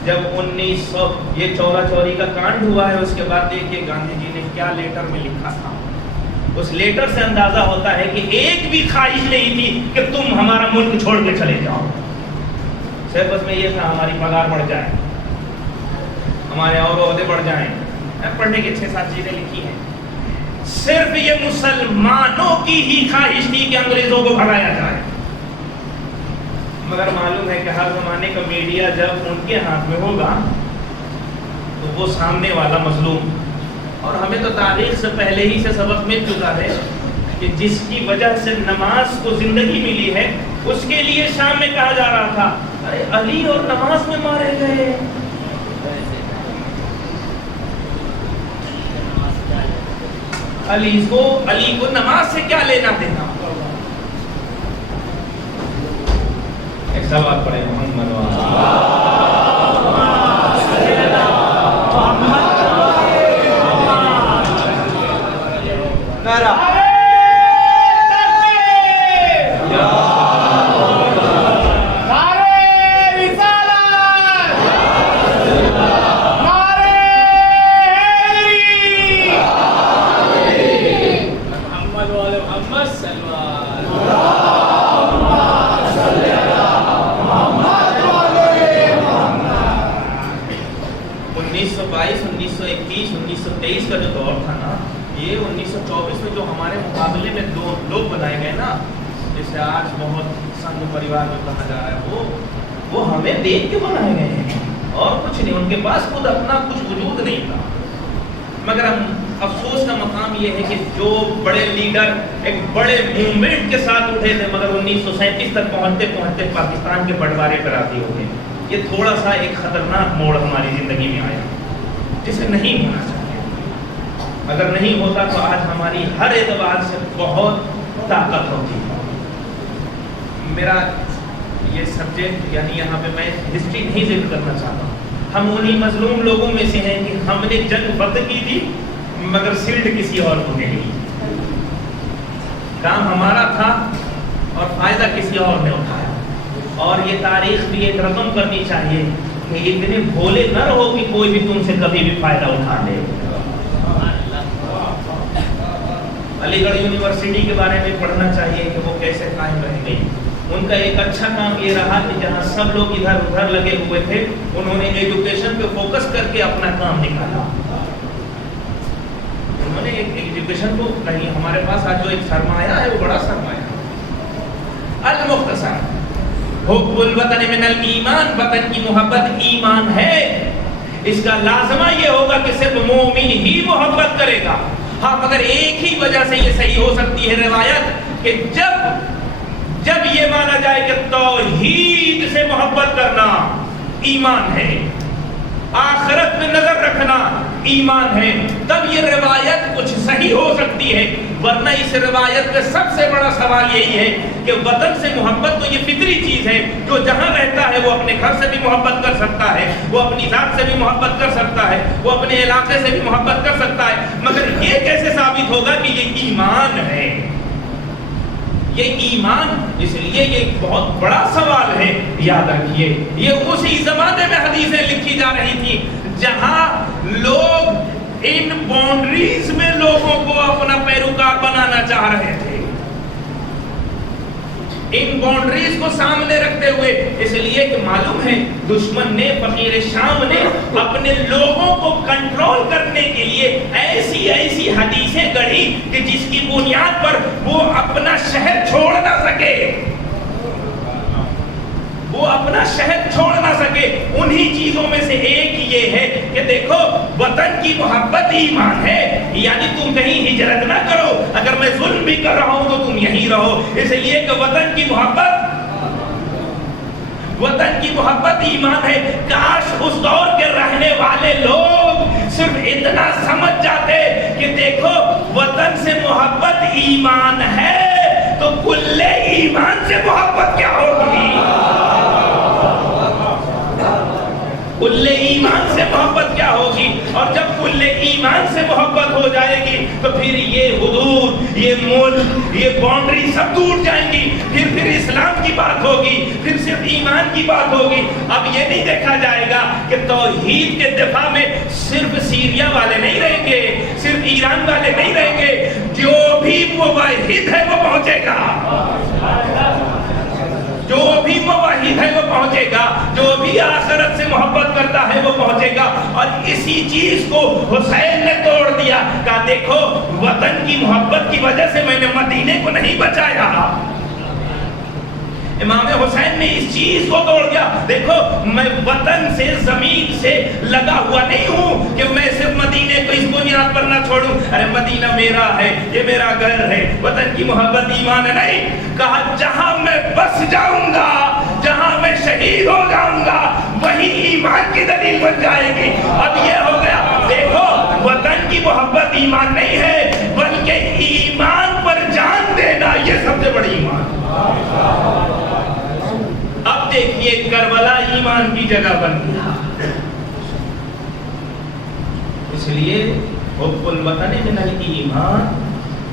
جب 1900 یہ چورا چوری کا کانڈ ہوا ہے، اس کے بعد دیکھیے گاندھی جی نے کیا لیٹر میں لکھا تھا۔ اس لیٹر سے اندازہ ہوتا ہے کہ ایک بھی خواہش نہیں تھی کہ تم ہمارا ملک چھوڑ کے چلے جاؤ، صرف اس میں یہ تھا ہماری پگار بڑھ جائے، ہمارے اور عہدے بڑھ جائیں۔ پڑھنے کی 6-7 چیزیں لکھی ہیں، صرف یہ مسلمانوں کی ہی خواہش تھی کہ انگریزوں کو بھگایا جائے۔ مگر معلوم ہے کہ ہر زمانے کا میڈیا جب ان کے ہاتھ میں ہوگا تو وہ سامنے والا مظلوم، اور ہمیں تو تاریخ سے پہلے ہی سے سبق مل چکا ہے کہ جس کی وجہ سے نماز کو زندگی ملی ہے، اس کے لیے شام میں کہا جا رہا تھا ارے علی اور نماز میں مارے گئے۔ علی کو نماز سے کیا لینا دینا؟ ایک سوال پڑھے محمد کا جو دور تھا نا، یہ 1924 میں جو ہمارے مقابلے میں دو لوگ بنائے گئے نا، جسے آج بہت سنگ پریوار میں کہا جا رہا ہے، وہ ہمیں دیکھ کے بنائے گئے ہیں اور کچھ نہیں، ان کے پاس خود اپنا کچھ وجود نہیں تھا۔ مگر افسوس کا مقام یہ ہے کہ جو بڑے لیڈر ایک بڑے موومنٹ کے ساتھ اٹھے تھے، مگر 1937 تک پہنچتے پہنچتے پاکستان کے بٹوارے پر راضی ہو گئے۔ یہ تھوڑا سا ایک خطرناک موڑ ہماری زندگی میں آیا جسے نہیں ہونا چاہیے۔ اگر نہیں ہوتا تو آج ہماری ہر اعتبار سے بہت طاقت ہوتی۔ میرا یہ سبجیکٹ یعنی یہاں پہ میں ہسٹری نہیں ذکر کرنا چاہتا ہوں، ہم انہی مظلوم لوگوں میں سے ہیں کہ ہم نے جنگ فتح کی تھی مگر سلٹ کسی اور کو دے دی، کام ہمارا تھا اور فائدہ کسی اور نے اٹھایا۔ اور یہ تاریخ بھی ایک رقم کرنی چاہیے کہ اتنے بھولے نہ رہو کہ کوئی بھی تم سے کبھی بھی فائدہ اٹھا لے۔ علی گڑھ یونیورسٹی کے بارے میں پڑھنا چاہیے کہ وہ کیسے قائم رہ گئی۔ ان کا ایک اچھا کام یہ رہا کہ جہاں سب لوگ ادھر ادھر لگے ہوئے تھے، انہوں نے ایجوکیشن پہ فوکس کر کے اپنا کام نکالا۔ انہوں نے ایک ایجوکیشن کو نہیں، ہمارے پاس آج جو ایک سرمایہ ہے وہ بڑا سرمایہ ہے۔ المختصر حب الوطن من الایمان، وطن کی محبت ایمان ہے۔ اس کا لازمہ یہ ہوگا کہ صرف مومن ہی محبت کرے گا۔ ہاں مگر ایک ہی وجہ سے یہ صحیح ہو سکتی ہے روایت کہ جب یہ مانا جائے کہ توحید سے محبت کرنا ایمان ہے، آخرت میں نظر رکھنا ایمان ہے تب یہ روایت کچھ صحیح ہو سکتی ہے، ورنہ اس روایت کا سب سے بڑا سوال یہی ہے کہ وطن سے محبت تو یہ فطری چیز ہے، جو جہاں رہتا ہے وہ اپنے گھر سے بھی محبت کر سکتا ہے، وہ اپنی ذات سے بھی محبت کر سکتا ہے، وہ اپنے علاقے سے بھی محبت کر سکتا ہے، مگر یہ کیسے ثابت ہوگا کہ یہ ایمان ہے؟ یہ ایمان، اس لیے یہ بہت بڑا سوال ہے۔ یاد رکھیے یہ اسی زمانے میں حدیثیں لکھی جا رہی تھی جہاں لوگ ان باؤنڈریز میں لوگوں کو اپنا پیروکار بنانا چاہ رہے تھے، ان باؤنڈریز کو سامنے رکھتے ہوئے، اس لیے کہ معلوم ہے دشمن نے، فقیر شام نے اپنے لوگوں کو کنٹرول کرنے کے لیے ایسی ایسی حدیثیں گڑھی کہ جس کی بنیاد پر وہ اپنا شہر چھوڑ نہ سکے، وہ اپنا شہر چھوڑ نہ سکے۔ انہی چیزوں میں سے ایک یہ ہے کہ دیکھو وطن کی محبت ایمان ہے، یعنی تم کہیں ہجرت نہ کرو، اگر میں ظلم بھی کر رہا ہوں تو تم یہیں رہو، اس لیے کہ وطن کی محبت ایمان ہے۔ کاش اس دور کے رہنے والے لوگ صرف اتنا سمجھ جاتے کہ دیکھو وطن سے محبت ایمان ہے تو کل ایمان سے محبت کیا ہوگی، کل ایمان سے محبت کیا ہوگی، اور جب کل ایمان سے محبت ہو جائے گی تو پھر یہ حدود، یہ ملک، یہ باؤنڈری سب ٹوٹ جائیں گی، پھر اسلام کی بات ہوگی، پھر صرف ایمان کی بات ہوگی۔ اب یہ نہیں دیکھا جائے گا کہ توحید کے دفاع میں صرف سیریا والے نہیں رہیں گے، صرف ایران والے نہیں رہیں گے، جو بھی موحد ہے وہ پہنچے گا، جو بھی موحد ہے وہ پہنچے گا، جو بھی آخرت سے محبت کرتا ہے وہ پہنچے گا۔ اور اسی چیز کو حسین نے توڑ دیا، کہا دیکھو وطن کی محبت کی وجہ سے میں نے مدینے کو نہیں بچایا۔ امام حسین نے اس چیز کو توڑ دیا، دیکھو میں وطن سے، زمین سے لگا ہوا نہیں ہوں کہ میں صرف مدینے کو اس بنیاد پر نہ چھوڑوں، ارے مدینہ میرا ہے، یہ میرا گھر ہے، وطن کی محبت ایمان ہے، نہیں، کہا جہاں میں بس جاؤں گا، جہاں میں شہید ہو جاؤں گا، وہی ایمان کی دلیل بن جائے گی۔ اب یہ ہو گیا، دیکھو وطن کی محبت ایمان نہیں ہے بلکہ ایمان پر جان دینا یہ سب سے بڑی ایمان۔ اب دیکھیے کربلا ایمان کی جگہ بن گیا، اس لیے حب الوطن من الایمان،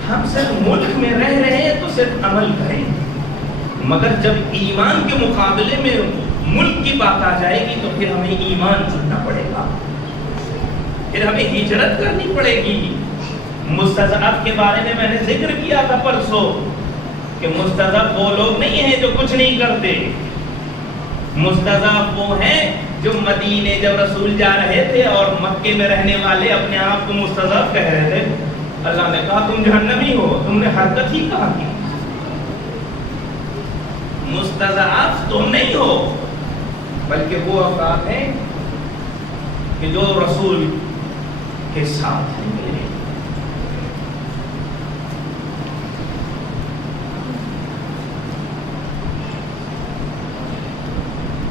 ہم صرف ملک میں رہ رہے ہیں تو صرف عمل کریں، مگر جب ایمان کے مقابلے میں ملک کی بات آ جائے گی تو پھر ہمیں ایمان چننا پڑے گا، پھر ہمیں ہجرت کرنی پڑے گی۔ مستضعف کے بارے میں نے ذکر کیا تھا پرسوں کہ مستضعف وہ لوگ نہیں ہیں جو کچھ نہیں کرتے، مستضعف وہ ہیں جو مدینے جب رسول جا رہے تھے اور مکے میں رہنے والے اپنے آپ کو مستضعف کہہ رہے تھے، اللہ نے کہا تم جہنمی ہو، تم نے حرکت ہی کہا کی، مستضعف تم نہیں ہو بلکہ وہ افراد ہیں کہ جو رسول کے ساتھ ہیں۔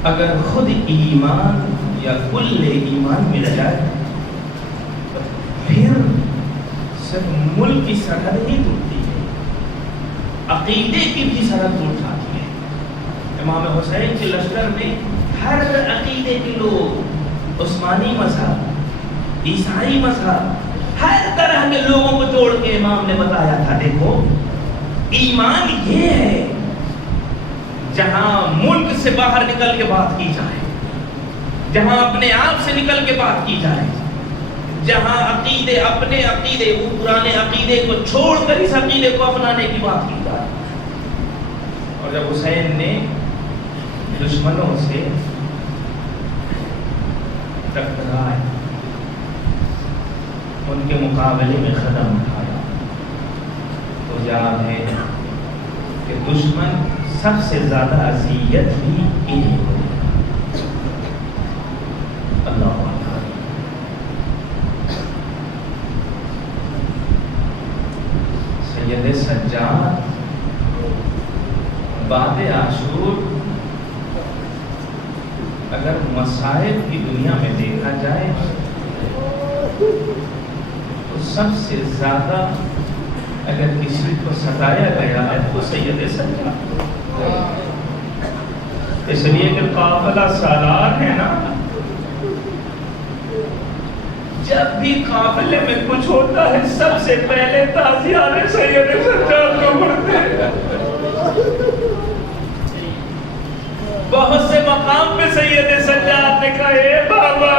اگر خود ایمان یا کل ایمان مل جائے تو پھر صرف ملک کی سرحد ہی ٹوٹتی ہے، عقیدے کی بھی سرحد ٹوٹ جاتی ہے۔ امام حسین کے لشکر میں ہر عقیدے کے لوگ، عثمانی مذہب، عیسائی مذہب، ہر طرح کے لوگوں کو جوڑ کے امام نے بتایا تھا دیکھو ایمان یہ ہے جہاں ملک سے باہر نکل کے بات کی جائے، جہاں اپنے آپ سے نکل کے بات کی جائے، جہاں عقیدے، اپنے عقیدے، وہ پرانے عقیدے کو چھوڑ کر اس عقیدے کو اپنانے کی بات کی جائے۔ اور جب حسین نے دشمنوں سے ٹکرائے، ان کے مقابلے میں قدم اٹھایا، تو یاد ہے کہ دشمن سب سے زیادہ اذیت بھی انہیں ہوئی۔ اللہ اکبر۔ سید سجاد بعد عاشور اگر مصائب کی دنیا میں دیکھا جائے سب سے زیادہ اگر کسی کو ستایا گیا ہے تو سید سجاد، اس لیے کہ قافلہ سالار ہے نا، جب بھی قافلے میں کچھ ہوتا ہے سب سے پہلے تازیان سید سجاد کو پڑھتے ہیں۔ بہت سے مقام پہ سید سجاد نے کہا اے بابا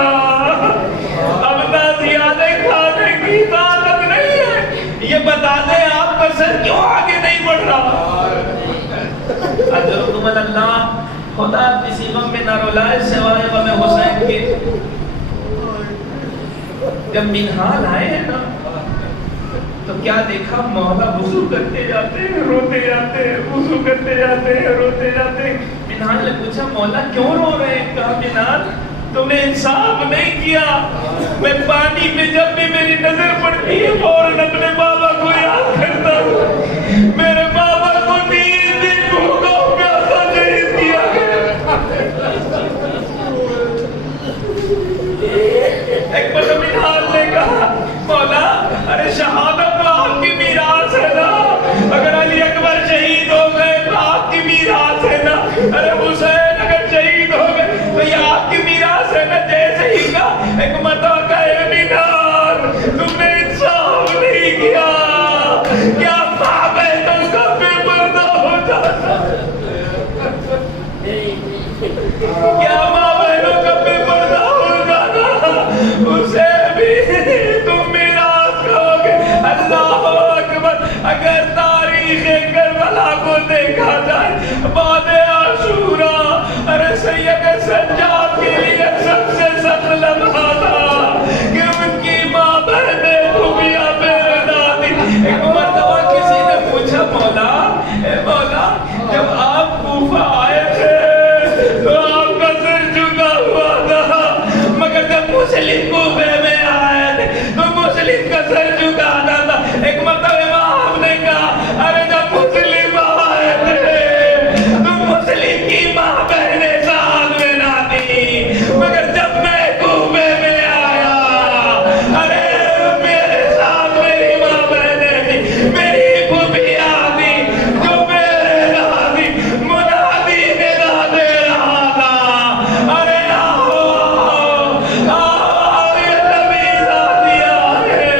اب تازیانے کھانے کی طاقت نہیں ہے، یہ بتا دیں آپ کا سر کیوں آگے نہیں بڑھ رہا؟ اجرکم اللہ، خدا کسی غم میں نہ رولائے سوائے غم حسین کے۔ جب منہال آئے ہیں نا تو کیا دیکھا؟ مولا وضو کرتے جاتے ہیں روتے جاتے ہیں، وضو کرتے جاتے ہیں روتے جاتے ہیں۔ منہال نے پوچھا مولا کیوں رو رہے ہیں؟ کہا منہال تم نے انصاف نہیں کیا، میں پانی پہ جب بھی میری نظر پڑتی ہے فوراً اپنے بابا کو یاد کرتا ہوں، میرے بابا کو 3 دن بھوکا پیاسا شہید کیا گیا۔ ایک بار منہال نے کہا مولا ارے شہادت تو آپ کی میراث ہے نا، اگر علی اکبر شہید ہو گئے تو آپ کی میراث ہے نا، ارے حسین اگر شہید ہو گئے تو یہ آپ کی میراث ہے نا۔ جیسے ہی کہا ایک مرتبہ کہا اے منہال تم نے انصاف نہیں کیا، کیا ماں بہنوں کا بے پردہ ہو جاتا، کیا ماں بہنوں کا بے پردہ ہو جاتا، اسے بھی تم میراث کہو گے۔ اللہ اکبر، اگر تاریخ کربلا کو دیکھا جائے بعد عاشورا، ارے سید سجاد کے لیے سب سے سخت لمحہ تھا کہ ان کی ماں بہنیں خوبیاں میرے دادی۔ ایک مرتبہ کسی نے پوچھا مولا اے مولا جب آپ کوفہ آئے تھے تو آپ کا سر جھکا ہوا تھا، مگر جب مسلم کوفے میں آئے تھے تو مسلم کا سر جھکانا تھا۔ ایک مرتبہ امام نے کہا ارے جب مسلم آئے تھے تو مسلم کی ماں بہنیں ساتھ میں نہ تھی، مگر جب میں کوفے میں آیا ارے میرے ساتھ میری ماں بہنیں تھی، میری پھوپھیاں تھی جو میرے دادی منادی ندا دے رہا تھا، ارے آؤ آؤ یہ نبی زادیاں ہیں،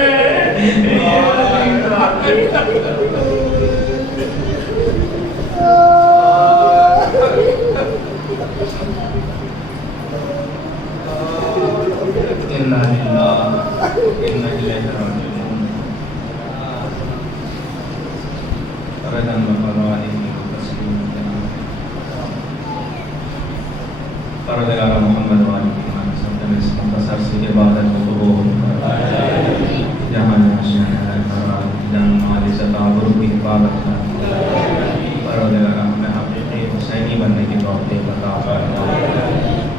انا للہ انا الیہ راجعون۔ رضا بقضائه وتسليما پروردگار محمد وآلہ محمد اس مختصر سی عبادت کو قبول کر، جہاں نشان ہے جان مال عزت آبرو کی حفاظت کر، پروردگار ہمیں حقیقی حسینی بننے کی توفیق عطا فرما،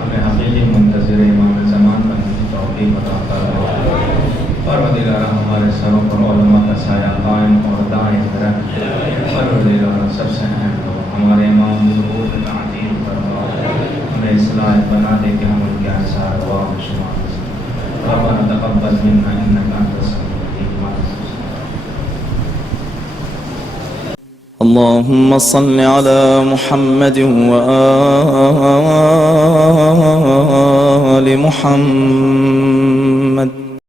ہمیں حقیقی منتظر امام زمان بننے کی توفیق عطا فرما، پروردگار ہمارے سروں پر علماء کا سایہ قائم اور دائم رکھ، پروردگار سب سے اہم لوگ ہمارے امام ظہور میں تعظیم فرما، ہمیں اصلاح بنا دے کہ ہم ان کے انصار و شمار ربنا تقبل منا انك انت السميع العليم۔ اللهم صل على محمد وآل محمد